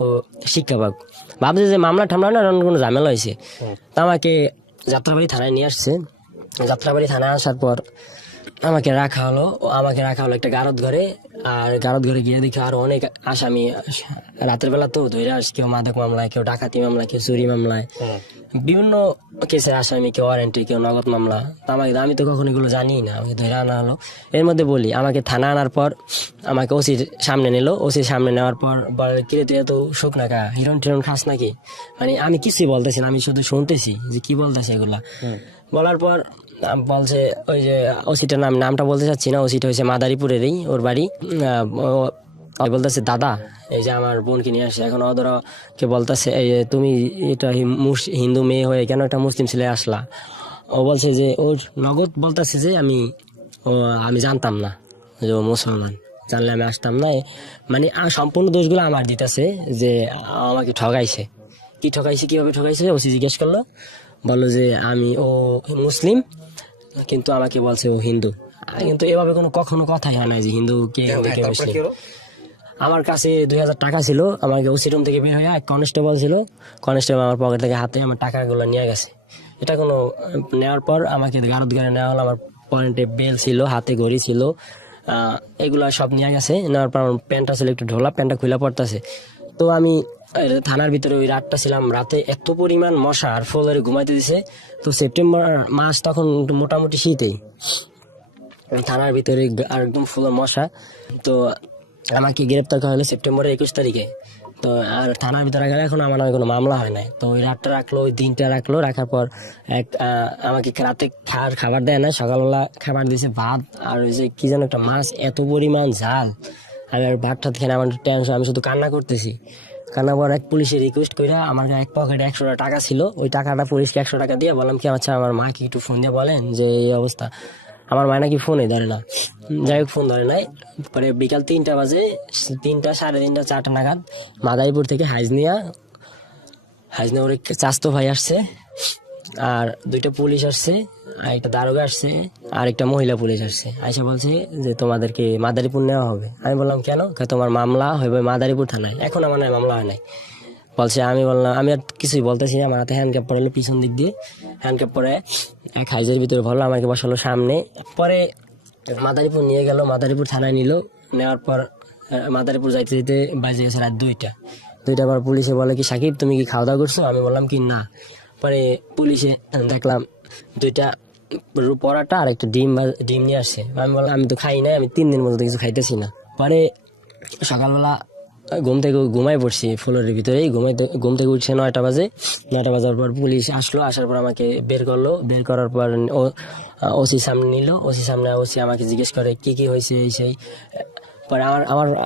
ও শিক্ষা পাক, ভাবছে যে মামলা ঠামলা না অন্য কোনো ঝামেলা হয়েছে। তা আমাকে যাত্রাবাড়ি থানায় নিয়ে আসছে। যাত্রাবাড়ি থানায় আসার পর আমাকে রাখা হলো একটা গারদ ঘরে। আর গারদ ঘরে গিয়ে দেখি আরো অনেক আসামি, রাতের বেলা তো ধরে আসে, কেউ মাদক মামলায়, কেউ ডাকাতি মামলায়, কেউ চুরি মামলায়, বিভিন্ন কেসের আসামি, কেউ ওয়ারেন্টি, কেউ নগদ মামলা। আমি তো কখনো এগুলো জানি না, আমাকে ধরে আনা হলো। এর মধ্যে বলি আমাকে থানা আনার পর আমাকে ওসির সামনে নিল। ওসির সামনে নেওয়ার পর বলে কিরে তুই এত শুকনা কা, হিরণ টিরন খাস নাকি? মানে আমি কিছুই বলতেছি না, আমি শুধু শুনতেছি যে কি বলতেছে এগুলা। বলার পর বলছে ওই যে ওসিটার নামটা বলতে চাচ্ছি না, ওসিটা হয়েছে মাদারীপুরেরই, ওর বাড়ি। বলতেছে দাদা এই যে আমার বোনকে নিয়ে আসে, এখন ওদের কে বলতেছে এই যে তুমি এটা হিন্দু মেয়ে হয়ে কেন একটা মুসলিম ছেলে আসলা? ও বলছে যে ওর নগদ বলতেছে যে আমি জানতাম না যে ও মুসলমান, জানলে আমি আসতাম না। মানে সম্পূর্ণ দোষগুলো আমার দিতেছে যে আমাকে ঠগাইছে। কিভাবে ঠগাইছে ওসি জিজ্ঞেস করলো, বললো যে ও মুসলিম, কিন্তু আমাকে বলছে ও হিন্দু। কিন্তু এভাবে কখনো কথাই হয় না যে হিন্দু কে মুসলিম। আমার কাছে 2000 টাকা ছিল, আমাকে ওসি রুম থেকে বের হয়ে এক কনস্টেবল ছিল, কনস্টেবল আমার পকেট থেকে হাতে আমার টাকাগুলো নিয়ে গেছে। এটা নেওয়ার পর আমাকে গারদ ঘরে নেওয়া হলো। আমার পয়েন্টে বেল ছিল, হাতে ঘড়ি ছিল, এগুলা সব নিয়ে গেছে। নেওয়ার পর আমার প্যান্টটা ছিল একটু ঢোলা, প্যান্টটা খুলে পড়তেছে। তো আমি থানার ভিতরে ওই রাতটা ছিলাম, রাতে এত পরিমাণ মশা আর ফ্লোরে ঘুমাইতে দিছে। তো সেপ্টেম্বর মাস, তখন মোটামুটি শীতেই, থানার ভিতরে আর একদম ফুল মশা। তো আমাকে গ্রেপ্তার করা হলো সেপ্টেম্বরের 21 তারিখে। তো আর থানার ভিতরে গেলে এখন আমার নামে কোনো মামলা হয় নাই। তো ওই রাতটা রাখলো, ওই দিনটা রাখলো, রাখার পর আমাকে রাতে খাবার দেয় না, সকালবেলা খাবার দিয়েছে ভাত আর ওই যে কি যেন একটা মাছ, এত পরিমাণ ঝাল। আমি আর ভাতটা খেয়ে আমার টেনশন, আমি শুধু কান্না করতেছি। কান্না পর এক পুলিশে রিকোয়েস্ট করে আমার এক পকেটে 100 টাকা ছিল, ওই টাকাটা পুলিশকে 100 টাকা দিয়ে বললাম কি আচ্ছা আমার মাকে একটু ফোন দিয়ে বলেন যে এই অবস্থা। আমার মা নাকি ফোনে ধরে না, যাই হোক ফোন ধরে নাই। পরে বিকাল 3টা বাজে, 3টা, 3:30, 4টা নাগাদ মাদারীপুর থেকে হাজনিয়া ওর চাস্তো ভাই আসছে, আর 2টা পুলিশ আসছে, আর একটা দারোগা আসছে, আর একটা মহিলা পুলিশ আসছে। আইসা বলছে যে তোমাদেরকে মাদারীপুর নেওয়া হবে। আমি বললাম কেন? তোমার মামলা হবে মাদারীপুর থানায়। এখন আমার নাই, মামলা হয় নাই বলছে। আমি বললাম আমি আর কিছুই বলতেছি না, আমার হাতে হ্যান্ডক্যাপ পরালো পিছন দিক দিয়ে, হ্যান্ডক্যাপ পরে এক হাইজের ভিতরে ভরলো, আমাকে বসালো সামনে। পরে মাদারীপুর নিয়ে গেল, মাদারীপুর থানায় নিল। নেওয়ার পর মাদারীপুর যাইতে যেতে বাজে গেছে রাত 2টা। পর পুলিশে বলে কি সাকিব তুমি কি খাওয়া দাওয়া করছো? আমি বললাম কি না। পরে পুলিশে দেখলাম 2টা পরাটা আর একটা ডিম নিয়ে আসছে। আমি বললাম আমি তো খাই নাই, আমি 3 দিন মতো কিছু খাইতেছি না। পরে সকালবেলা ঘুমাই পড়ছি ফ্লোরের ভিতরেই, ঘুম থেকে উঠছে 9টা বাজে। 9টা বাজার পর পুলিশ আসলো, আসার পর আমাকে বের করলো। বের করার পর ওসি সামনে নিল। ওসি আমাকে জিজ্ঞেস করে কি হয়েছে এই সেই। পরে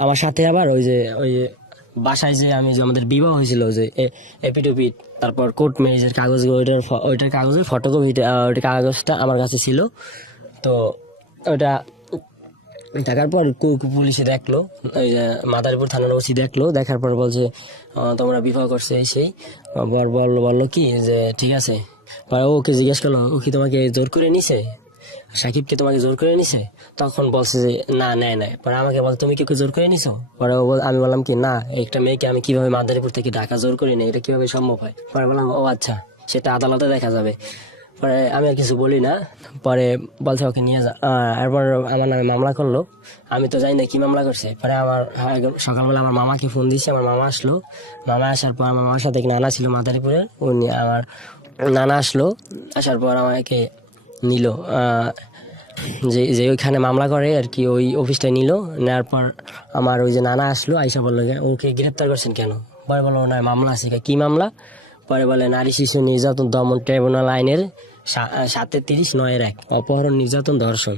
আমার সাথে আবার ওই যে বাসায় যে আমাদের বিবাহ হয়েছিল, যে এপিটুপিট, তারপর কোর্ট ম্যারেজের কাগজ, ওইটার কাগজের ফটোকপি, ওইটা কাগজটা আমার কাছে ছিল। তো ওইটা দেখার পর পুলিশে দেখলো, ওই যে মাদারীপুর থানার ওসি দেখলো, দেখার পর বলছে তোমরা বিবাহ করছে এই সেই। বললো কি যে ঠিক আছে। পরে ওকে জিজ্ঞেস করলো, ও কি তোমাকে জোর করে নিছে, সাকিবকে তোমাকে জোর করে নিছে? তখন বলছে যে না, নেয় নাই। পরে আমাকে বল, তুমি কি ওকে জোর করে নিছো? পরে আমি বললাম কি না, একটা মেয়েকে আমি কিভাবে মাদারীপুর থেকে ঢাকা জোর করে নিই, এটা কিভাবে সম্ভব হয়? পরে বললাম ও আচ্ছা, সেটা আদালতে দেখা যাবে। পরে আমি আর কিছু বলি না। পরে বলছে ওকে নিয়ে যা। এরপর আমার নামে মামলা করলো। আমি তো জানি না কি মামলা করছে। পরে আমার সকালবেলা আমার মামাকে ফোন দিয়েছে, আমার মামা আসলো। মামা আসার পর আমার মামার সাথে এক নানা ছিল মাদারীপুরের, উনি আমার নানা আসলো। আসার পর আমাকে নিল, যে যে ওইখানে মামলা করে আর কি, ওই অফিসটাই নিল। নেওয়ার পর আমার ওই যে নানা আসলো, আইসা বললো ওকে গ্রেপ্তার করছেন কেন? পরে বললো না, মামলা আছে। কি মামলা? পরে বলে নারী শিশু নির্যাতন দমন ট্রাইব্যুনাল আইনের 7-30-9-1 অপহরণ, নির্যাতন, ধর্ষণ,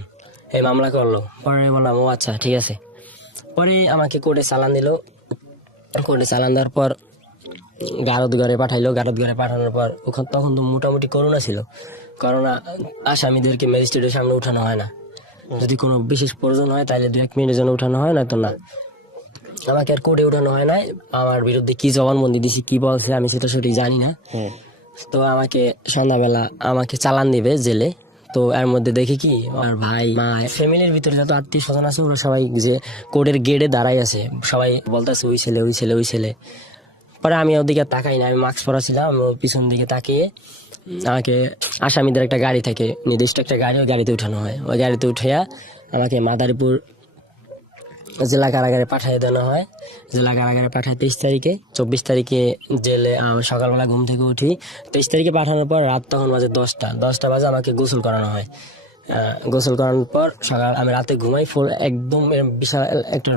এই মামলা করলো। পরে বললাম ও আচ্ছা ঠিক আছে। পরে আমাকে কোর্টে চালান দিল। কোর্টে চালান দেওয়ার পর গারদঘরে পাঠাইলো। গারদঘরে পাঠানোর পর ওখান তখন তো মোটামুটি করোনা ছিল। করোনা আসামিদেরকে ম্যাজিস্ট্রেটের সামনে উঠানো হয় না, যদি কোনো বিশেষ প্রয়োজন হয় তাহলে 2-1 মিনিটের জন্য উঠানো হয়, না তো না। আমাকে আর কোর্টে উঠানো হয় নাই। আমার বিরুদ্ধে কি জবানবন্দি দিছি, কি বলছে আমি সেটা সঠিক জানি না। তো আমাকে সন্ধ্যাবেলা আমাকে চালান দিবে জেলে। তো এর মধ্যে দেখি কি আমার ভাই মা ফ্যামিলির ভিতরে যত আত্মীয় স্বজন আছে ওরা সবাই যে কোর্টের গেটে দাঁড়াই আছে, সবাই বলতেছে ওই ছেলে, ওই ছেলে, ওই ছেলে। পরে আমি ওদিকে তাকাই না, আমি মাস্ক পরা ছিলাম। আমি পিছন দিকে তাকিয়ে আমাকে আসামিদের একটা গাড়ি থাকে, নির্দিষ্ট একটা গাড়ি, ওই গাড়িতে উঠানো হয়। ওই গাড়িতে উঠাইয়া আমাকে মাদারীপুর জেলা কারাগারে পাঠিয়ে দেওয়া হয়। জেলা কারাগারে পাঠায় 23 তারিখে। 24 তারিখে জেলে সকালবেলা ঘুম থেকে উঠি। 23 তারিখে পাঠানোর পর রাত তখন বাজে 10টা বাজে, আমাকে গোসল করানো হয়। গোসল করানোর পর সকাল আমি রাতে ঘুমাই। ফুল একদম বিশাল একটা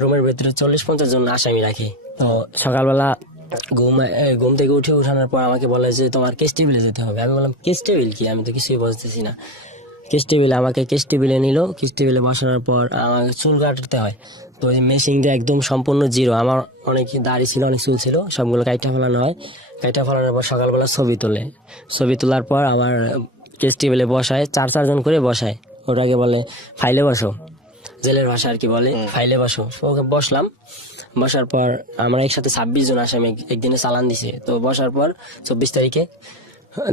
রুমের ভেতরে 40-50 জন আসামি রাখি। তো সকালবেলা ঘুম থেকে উঠানোর পর আমাকে বলে যে তোমার কেস টেবিলে যেতে হবে। আমি বললাম কেস টেবিল কি, আমি তো কিছুই বুঝতেছি না। কেস টেবিলে আমাকে কেস টেবিলে নিল। কেস টেবিলে বসানোর পর আমাকে চুল কাটতে হয়। তো ওই মেশিন দিয়ে একদম সম্পূর্ণ জিরো। আমার অনেক দাড়ি ছিল, অনেক চুল ছিল, সবগুলো কাইটা ফেলানো হয়। কাইটা ফেলানোর পর সকালবেলা ছবি তোলে। ছবি তোলার পর আমার কেস টেবিলে বসায়, 4-4 জন করে বসায়। ওটাকে বলে ফাইলে বসো, জেলের ভাষা আর কি বলে, ফাইলে বসো। ওকে বসলাম। বসার পর আমরা একসাথে 26 জন আসামি একদিনে চালান দিছে। তো বসার পর 24 তারিখে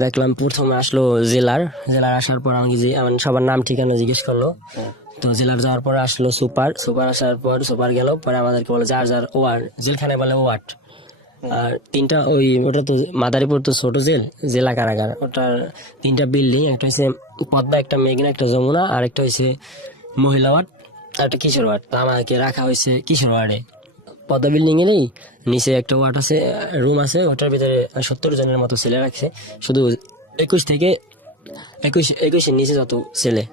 দেখলাম প্রথমে আসলো জেলার আসার পর আমাকে আমার সবার নাম ঠিকানা জিজ্ঞেস করলো। তো জেলার যাওয়ার পর আসলো সুপার আসার পর সুপার গেল। পরে আমাদেরকে বলে যার ওয়ার্ড, জেলখানায় বলে ওয়ার্ড। আর তিনটা ওটা তো মাদারীপুর তো ছোট জেলা কারাগার, ওটার 3টা বিল্ডিং, একটা হচ্ছে পদ্মা, একটা মেঘনা, একটা যমুনা, আর একটা হচ্ছে মহিলা ওয়ার্ড, আর একটা কিশোর ওয়ার্ড। আমাকে রাখা হয়েছে কিশোর ওয়ার্ডে। পদ্মা বিল্ডিং এরই নিচে একটা ওয়ার্ড আছে, রুম আছে, ওটার ভিতরে 70 জনের মতো ছেলে রাখছে। শুধু 21 নিচে যত ছেলে।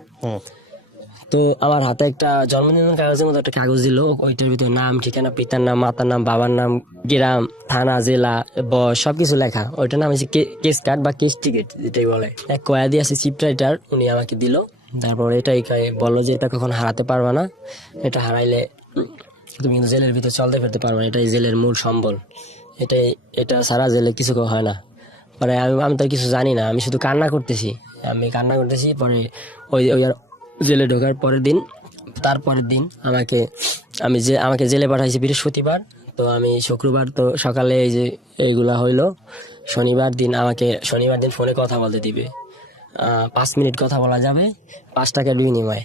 তো আমার হাতে একটা জন্মদিনের কাগজের মতো একটা কাগজ দিল। ওইটার ভিতরে নাম, ঠিকানা, পিতার নাম, মাতার নাম, বাবার নাম, গ্রাম, থানা, জেলা, বয়স, সবকিছু লেখা। ওইটার নাম হচ্ছে কেস কার্ড বা কেস টিকিট যেটাই বলে। এক কয়েদি আছে চিফ রাইটার, উনি আমাকে দিল। তারপর এটাই বললো যে এটা কখন হারাতে পারবা না, এটা হারাইলে তুমি কিন্তু জেলের ভিতরে চলতে ফিরতে পারবে না, এটাই জেলের মূল সম্বল, এটা সারা জেলে কিছু হয় না। পরে আমি তো আর কিছু জানি না, আমি শুধু কান্না করতেছি। পরে ওই আর জেলে ঢোকার তারপরের দিন আমাকে জেলে পাঠাইছে বৃহস্পতিবার। তো আমি শুক্রবার তো সকালে এই যে এইগুলা হইলো। শনিবার দিন ফোনে কথা বলতে দিবে, 5 মিনিট কথা বলা যাবে, 5 টাকার বিনিময়ে।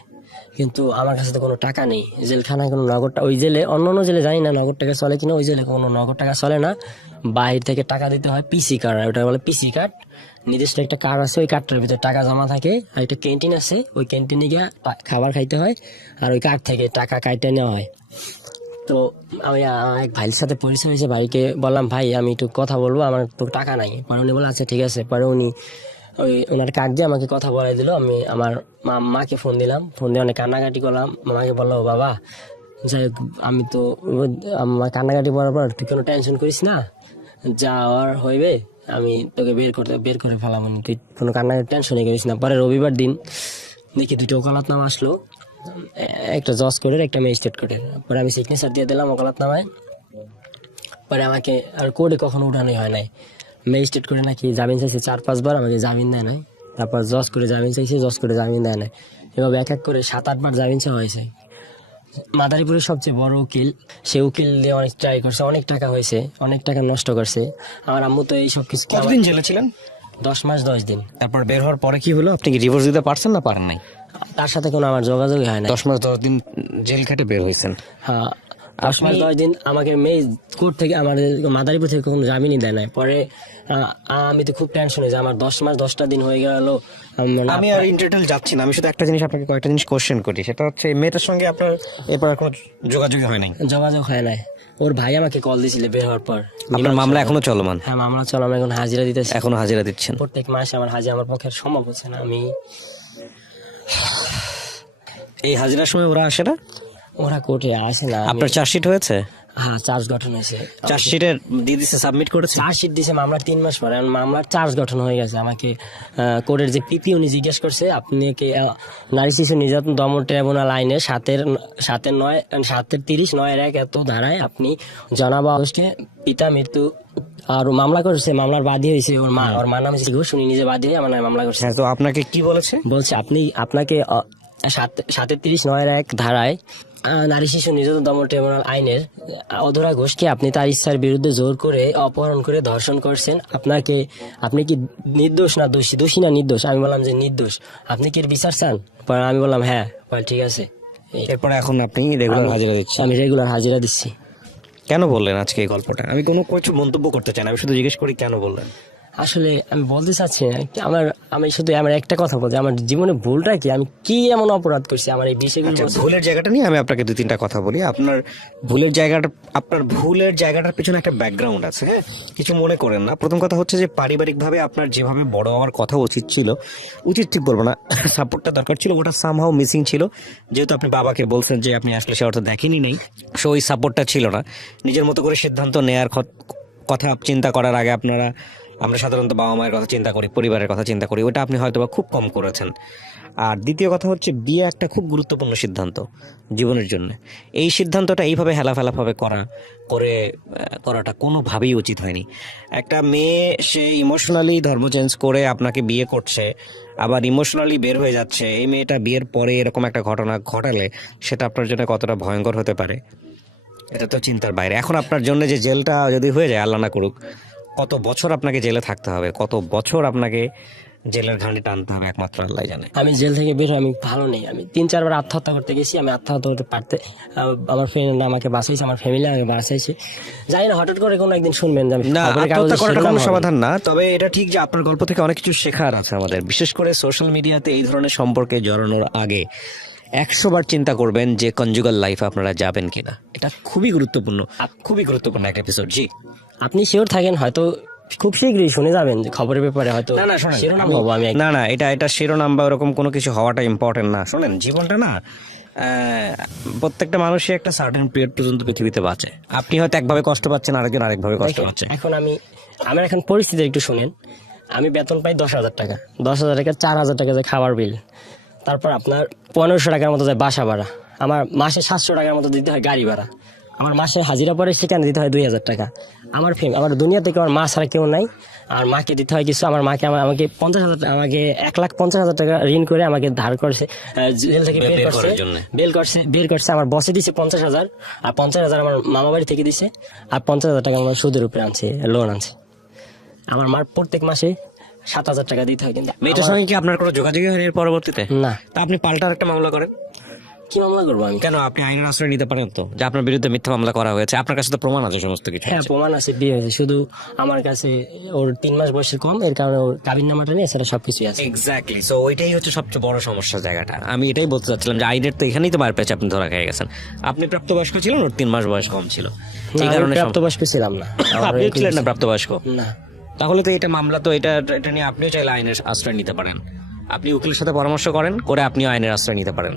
কিন্তু আমার কাছে তো কোনো টাকা নেই, জেলখানায় কোনো নগদ ওই জেলে, অন্য জেলে জানি না নগদ টাকা চলে কিনা, ওই জেলে কোনো নগদ টাকা চলে না, বাইরে থেকে টাকা দিতে হয়। পিসি কার্ড, ওটা বলে পিসি কার্ড, নির্দিষ্ট একটা কার্ড আছে, ওই কার্ডটার ভিতরে টাকা জমা থাকে। আর একটা ক্যান্টিন আছে, ওই ক্যান্টিনে গিয়ে খাবার খাইতে হয়, আর ওই কার্ড থেকে টাকা কাইটে নেওয়া হয়। তো আমি এক ভাইয়ের সাথে পরিচয় হয়েছে, ভাইকে বললাম ভাই আমি একটু কথা বলবো, আমার তো টাকা নাই। পরে উনি বলে আচ্ছা ঠিক আছে। পরে ওনার কার্ড দিয়ে আমাকে কথা বলাই দিল। আমি আমার মাকে ফোন দিলাম, ফোন দিয়ে অনেক কান্নাকাটি করলাম। মাকে বললো বাবা যাই হোক, আমি তো আমার কান্নাকাটি করার পর তুই কোনো টেনশন করিস না, যাওয়ার হইবে আমি তোকে বের করে ফেলাম, তুই কোনো কান্নাকাটি টেনশনই করিস না। পরে রবিবার দিন দেখি 2টো ওকালতনামা আসলো, একটা জজ কোর্টের, একটা ম্যাজিস্ট্রেট কোর্টের। পরে আমি সিগনেচার দিয়ে দিলাম ওকালতনামায়। পরে আমাকে আর কোর্টে কখনো উঠানোই হয় নাই। ম্যাজিস্ট্রেট করে নাকি জামিন চাইছে 4-5 বার, আমাকে জামিন দেয় নাই। তারপর জজ করে জামিন চাইছে, জজ করে জামিন দেয় নাই। এভাবে এক করে 7-8 বার জামিন চাওয়া হয়েছে, মাদারীপুরের সবচেয়ে বড় উকিল, সে উকিল দিয়ে অনেক ট্রাই করছে, অনেক টাকা হয়েছে, অনেক টাকা নষ্ট করছে। আমার আম্মু তো এই সব কিছু কতদিন জেলে ছিলেন? 10 মাস 10 দিন। তারপর বের হওয়ার পরে কি হলো? আপনি কি ডিভোর্স দিতে পারছেন না পারেন নাই? তার সাথে কোনো আমার যোগাযোগই হয় না। 10 মাস 10 দিন জেল খেটে বের হয়েছেন। হ্যাঁ, 10 মাস 10 দিন আমাকে মেয়ে কোর্ট থেকে, আমাদের মাদারীপুর থেকে কোনো জামিনই দেয় নাই। পরে আমি তো খুব টেনশনে যে আমার 10 মাস 10টা দিন হয়ে গেল। আমি আর ইন্টারটেল যাচ্ছি না, আমি শুধু একটা জিনিস আপনাকে কয়েকটা জিনিস কোশ্চেন করি, সেটা হচ্ছে এই মেয়েটার সঙ্গে আপনার এরপর আর কোনো যোগাযোগই হয় নাই? যোগাযোগ হয় নাই। ওর ভাই আমাকে কল দিয়েছিল বের হওয়ার পর। আপনার মামলা এখনো চলমান? হ্যাঁ, মামলা চলো, আমি এখন হাজিরা দিতেছি। এখনো হাজিরা দিচ্ছেন? প্রত্যেক মাসে আমার হাজিরা, আমার পক্ষে সম্ভব হচ্ছে না। আমি এই হাজিরার সময় ওরা আসে না? ওরা কোর্টে আসে না। আপনার চার্জশিট হয়েছে? হ্যাঁ, চার্জ গঠন হয়েছে। চার্জশিটের দিয়ে দিছে, সাবমিট করেছে? চার্জশিট দিছে মামলার 3 মাস পরে, মামলার চার্জ গঠন হয়ে গেছে। আমাকে কোর্টের যে পিপি উনি জিজ্ঞেস করছে, আপনি কি নারী শিশু নির্যাতন দমন ট্রাইব্যুনাল আইনে 7-9-1 এত ধারায় আপনি জনাবা আগস্টে পিতা মৃত্যু আর মামলা করেছে, মামলার বাদী হয়েছে ওর মা। ওর মার নাম হচ্ছে ঘোষ, উনি নিজে বাদী হয়ে আমার নামে মামলা করছে। হ্যাঁ, তো আপনাকে কি বলেছে? বলছে আপনাকে 7-30-9-1 ধারায় নারী শিশু নির্যাতন দমন ট্রাইব্যুনাল আইনের অধরা ঘোষকে আপনি তার ইচ্ছার বিরুদ্ধে জোর করে অপহরণ করে ধর্ষণ করছেন। আপনি কি নির্দোষ না দোষী? দোষী না নির্দোষ? আমি বললাম যে নির্দোষ। আপনি কি এর বিচার চান? পরে আমি বললাম হ্যাঁ। ঠিক আছে। এরপরে এখন আপনি রেগুলার হাজিরা দিচ্ছেন? আমি রেগুলার হাজিরা দিচ্ছি। কেন বললেন আজকে এই গল্পটা? আমি কোনো কিছু মন্তব্য করতে চাই না, আমি শুধু জিজ্ঞেস করি কেন বললেন। আসলে আমি বলতে চাচ্ছি না, আমি শুধু আমার একটা কথা বলছি, আমার জীবনে ভুলটা কি, আমি কি এমন অপরাধ করছি আমার এই বিষয়গুলো। ভুলের জায়গাটা নিয়ে আমি আপনাকে 2-3টা কথা বলি। আপনার ভুলের জায়গাটার পিছনে একটা ব্যাকগ্রাউন্ড আছে, হ্যাঁ, কিছু মনে করেন না। প্রথম কথা হচ্ছে যে পারিবারিকভাবে আপনার যেভাবে বড় হওয়ার কথা উচিত ঠিক বলবো না, সাপোর্টটা দরকার ছিল, ওটা সামহাও মিসিং ছিল। যেহেতু আপনি বাবাকে বলছেন যে আপনি আসলে সে অর্থ দেখেনি নেই, সো ওই সাপোর্টটা ছিল না। নিজের মতো করে সিদ্ধান্ত নেয়ার কথা চিন্তা করার আগে আমরা সাধারণত বাবা মায়ের কথা চিন্তা করি, পরিবারের কথা চিন্তা করি, ওটা আপনি হয়তো বা খুব কম করেছেন। আর দ্বিতীয় কথা হচ্ছে বিয়ে একটা খুব গুরুত্বপূর্ণ সিদ্ধান্ত জীবনের জন্য। এই সিদ্ধান্তটা এইভাবে হেলাফেলাভাবে করাটা কোনোভাবেই উচিত হয়নি। একটা মেয়ে সে ইমোশনালি ধর্ম চেঞ্জ করে আপনাকে বিয়ে করছে, আবার ইমোশনালি বের হয়ে যাচ্ছে, এই মেয়েটা বিয়ের পরে এরকম একটা ঘটনা ঘটালে সেটা আপনার জন্য কতটা ভয়ঙ্কর হতে পারে এটা তো চিন্তার বাইরে। এখন আপনার জন্য যে জেলটা যদি হয়ে যায়, আল্লাহ না করুক, কত বছর আপনাকে জেলে থাকতে হবে, কত বছর আপনাকে জেলের ঘানি টানতে হবে, একমাত্র আল্লাহ জানে। আমি জেল থেকে বের হয়ে আমি ভালো নেই। আমি 3-4 বার আত্মহত্যা করতে গেছি, আমি আত্মহত্যা করতে পারতে, আমার ফ্রেন্ড আমাকে বাঁচাইছে, আমার ফ্যামিলি আমাকে বাঁচাইছে। জানি না হঠাৎ করে কোনো একদিন শুনবেন যে আমি না, খবরের কাগজে আত্মহত্যা করাটা শিরোনাম কোনো হবে। সমাধান না। তবে এটা ঠিক যে আপনার গল্প থেকে অনেক কিছু শেখার আছে আমাদের, বিশেষ করে সোশ্যাল মিডিয়াতে এই ধরনের সম্পর্কে জড়ানোর আগে 100 বার চিন্তা করবেন যে কনজুগাল লাইফে আপনারা যাবেন কিনা। এটা খুবই গুরুত্বপূর্ণ একটা এপিসোড। জি, আপনি শিওর থাকেন, হয়তো খুব শীঘ্রই শুনে যাবেন যে খবরের ব্যাপারে হয়তো শিরোনাম হবো আমি। না, এটা শিরোনাম বা ওরকম কোনো কিছু হওয়াটা ইম্পর্টেন্ট না। শোনেন, জীবনটা না, প্রত্যেকটা মানুষই একটা সার্টেন পিরিয়ড পর্যন্ত পৃথিবীতে বাঁচে। আপনি হয়তো একভাবে কষ্ট পাচ্ছেন, আরেকজন আরেকভাবে কষ্ট পাচ্ছে। এখন আমার এখন পরিস্থিতি একটু শুনেন। আমি বেতন পাই 10,000 টাকা, 10,000 টাকা 4,000 টাকা যায় খাবার বিল, তারপর আপনার 1500 টাকার মতো যায় বাসা ভাড়া, আমার মাসে 700 টাকার মতো দিতে হয় গাড়ি ভাড়া, আমার মাসে হাজিরা পরে সেখানে দিতে হয় 2,000 টাকা। আমার দুনিয়া থেকে আমার মা ছাড়া কেউ নাই, আর মাকে দিতে হয় কিছু। আমার মাকে আমাকে 50,000 আমাকে 1,50,000 টাকা ঋণ করে আমাকে ধার করছে, জেল থেকে বের করছে। আমার বসে দিছে 50,000, আর 50,000 আমার মামা বাড়ি থেকে দিছে, আর 50,000 টাকা আমার সুদের উপরে আনছে, লোন আনছে। আমার মার প্রত্যেক মাসে 7,000 টাকা দিতে হয়। কিন্তু মেয়েটার সঙ্গে কি আপনার কোনো যোগাযোগই হয়নি এর পরবর্তীতে? না। তা আপনি পাল্টার একটা মামলা করেন। কি মামলা করবো আমি? কেন? আপনি আইনের আশ্রয় নিতে পারেন তো, যে আপনার বিরুদ্ধে মিথ্যা মামলা করা হয়েছে, আপনার কাছে তো প্রমাণ আছে সমস্ত কিছু। হ্যাঁ, প্রমাণ আছে, বিয়ে হয়েছে। শুধু আমার কাছে ওর 3 মাস বয়সের কম, এর কারণে ওর কাবিন নামাটা নেই, এছাড়া সবকিছু আছে। এক্স্যাক্টলি, সো ওইটাই হচ্ছে সবচেয়ে বড় সমস্যার জায়গাটা। আমি এটাই বলতে চাচ্ছিলাম যে আইনের তো এখানেই তো মার পেয়েছে, আপনি ধরা খেয়ে গেছেন। আপনি প্রাপ্তবয়স্ক ছিলেন, ওর 3 মাস বয়স কম ছিল, এই কারণে প্রাপ্তবয়স্ক ছিলাম না। আপনি ছিলেন না প্রাপ্তবয়স্ক? না। তাহলে তো এটা মামলা, তো এটা নিয়ে আপনিও চাইলে আইনের আশ্রয় নিতে পারেন। আপনি উকিলের সাথে পরামর্শ করে আপনিও আইনের আশ্রয় নিতে পারেন।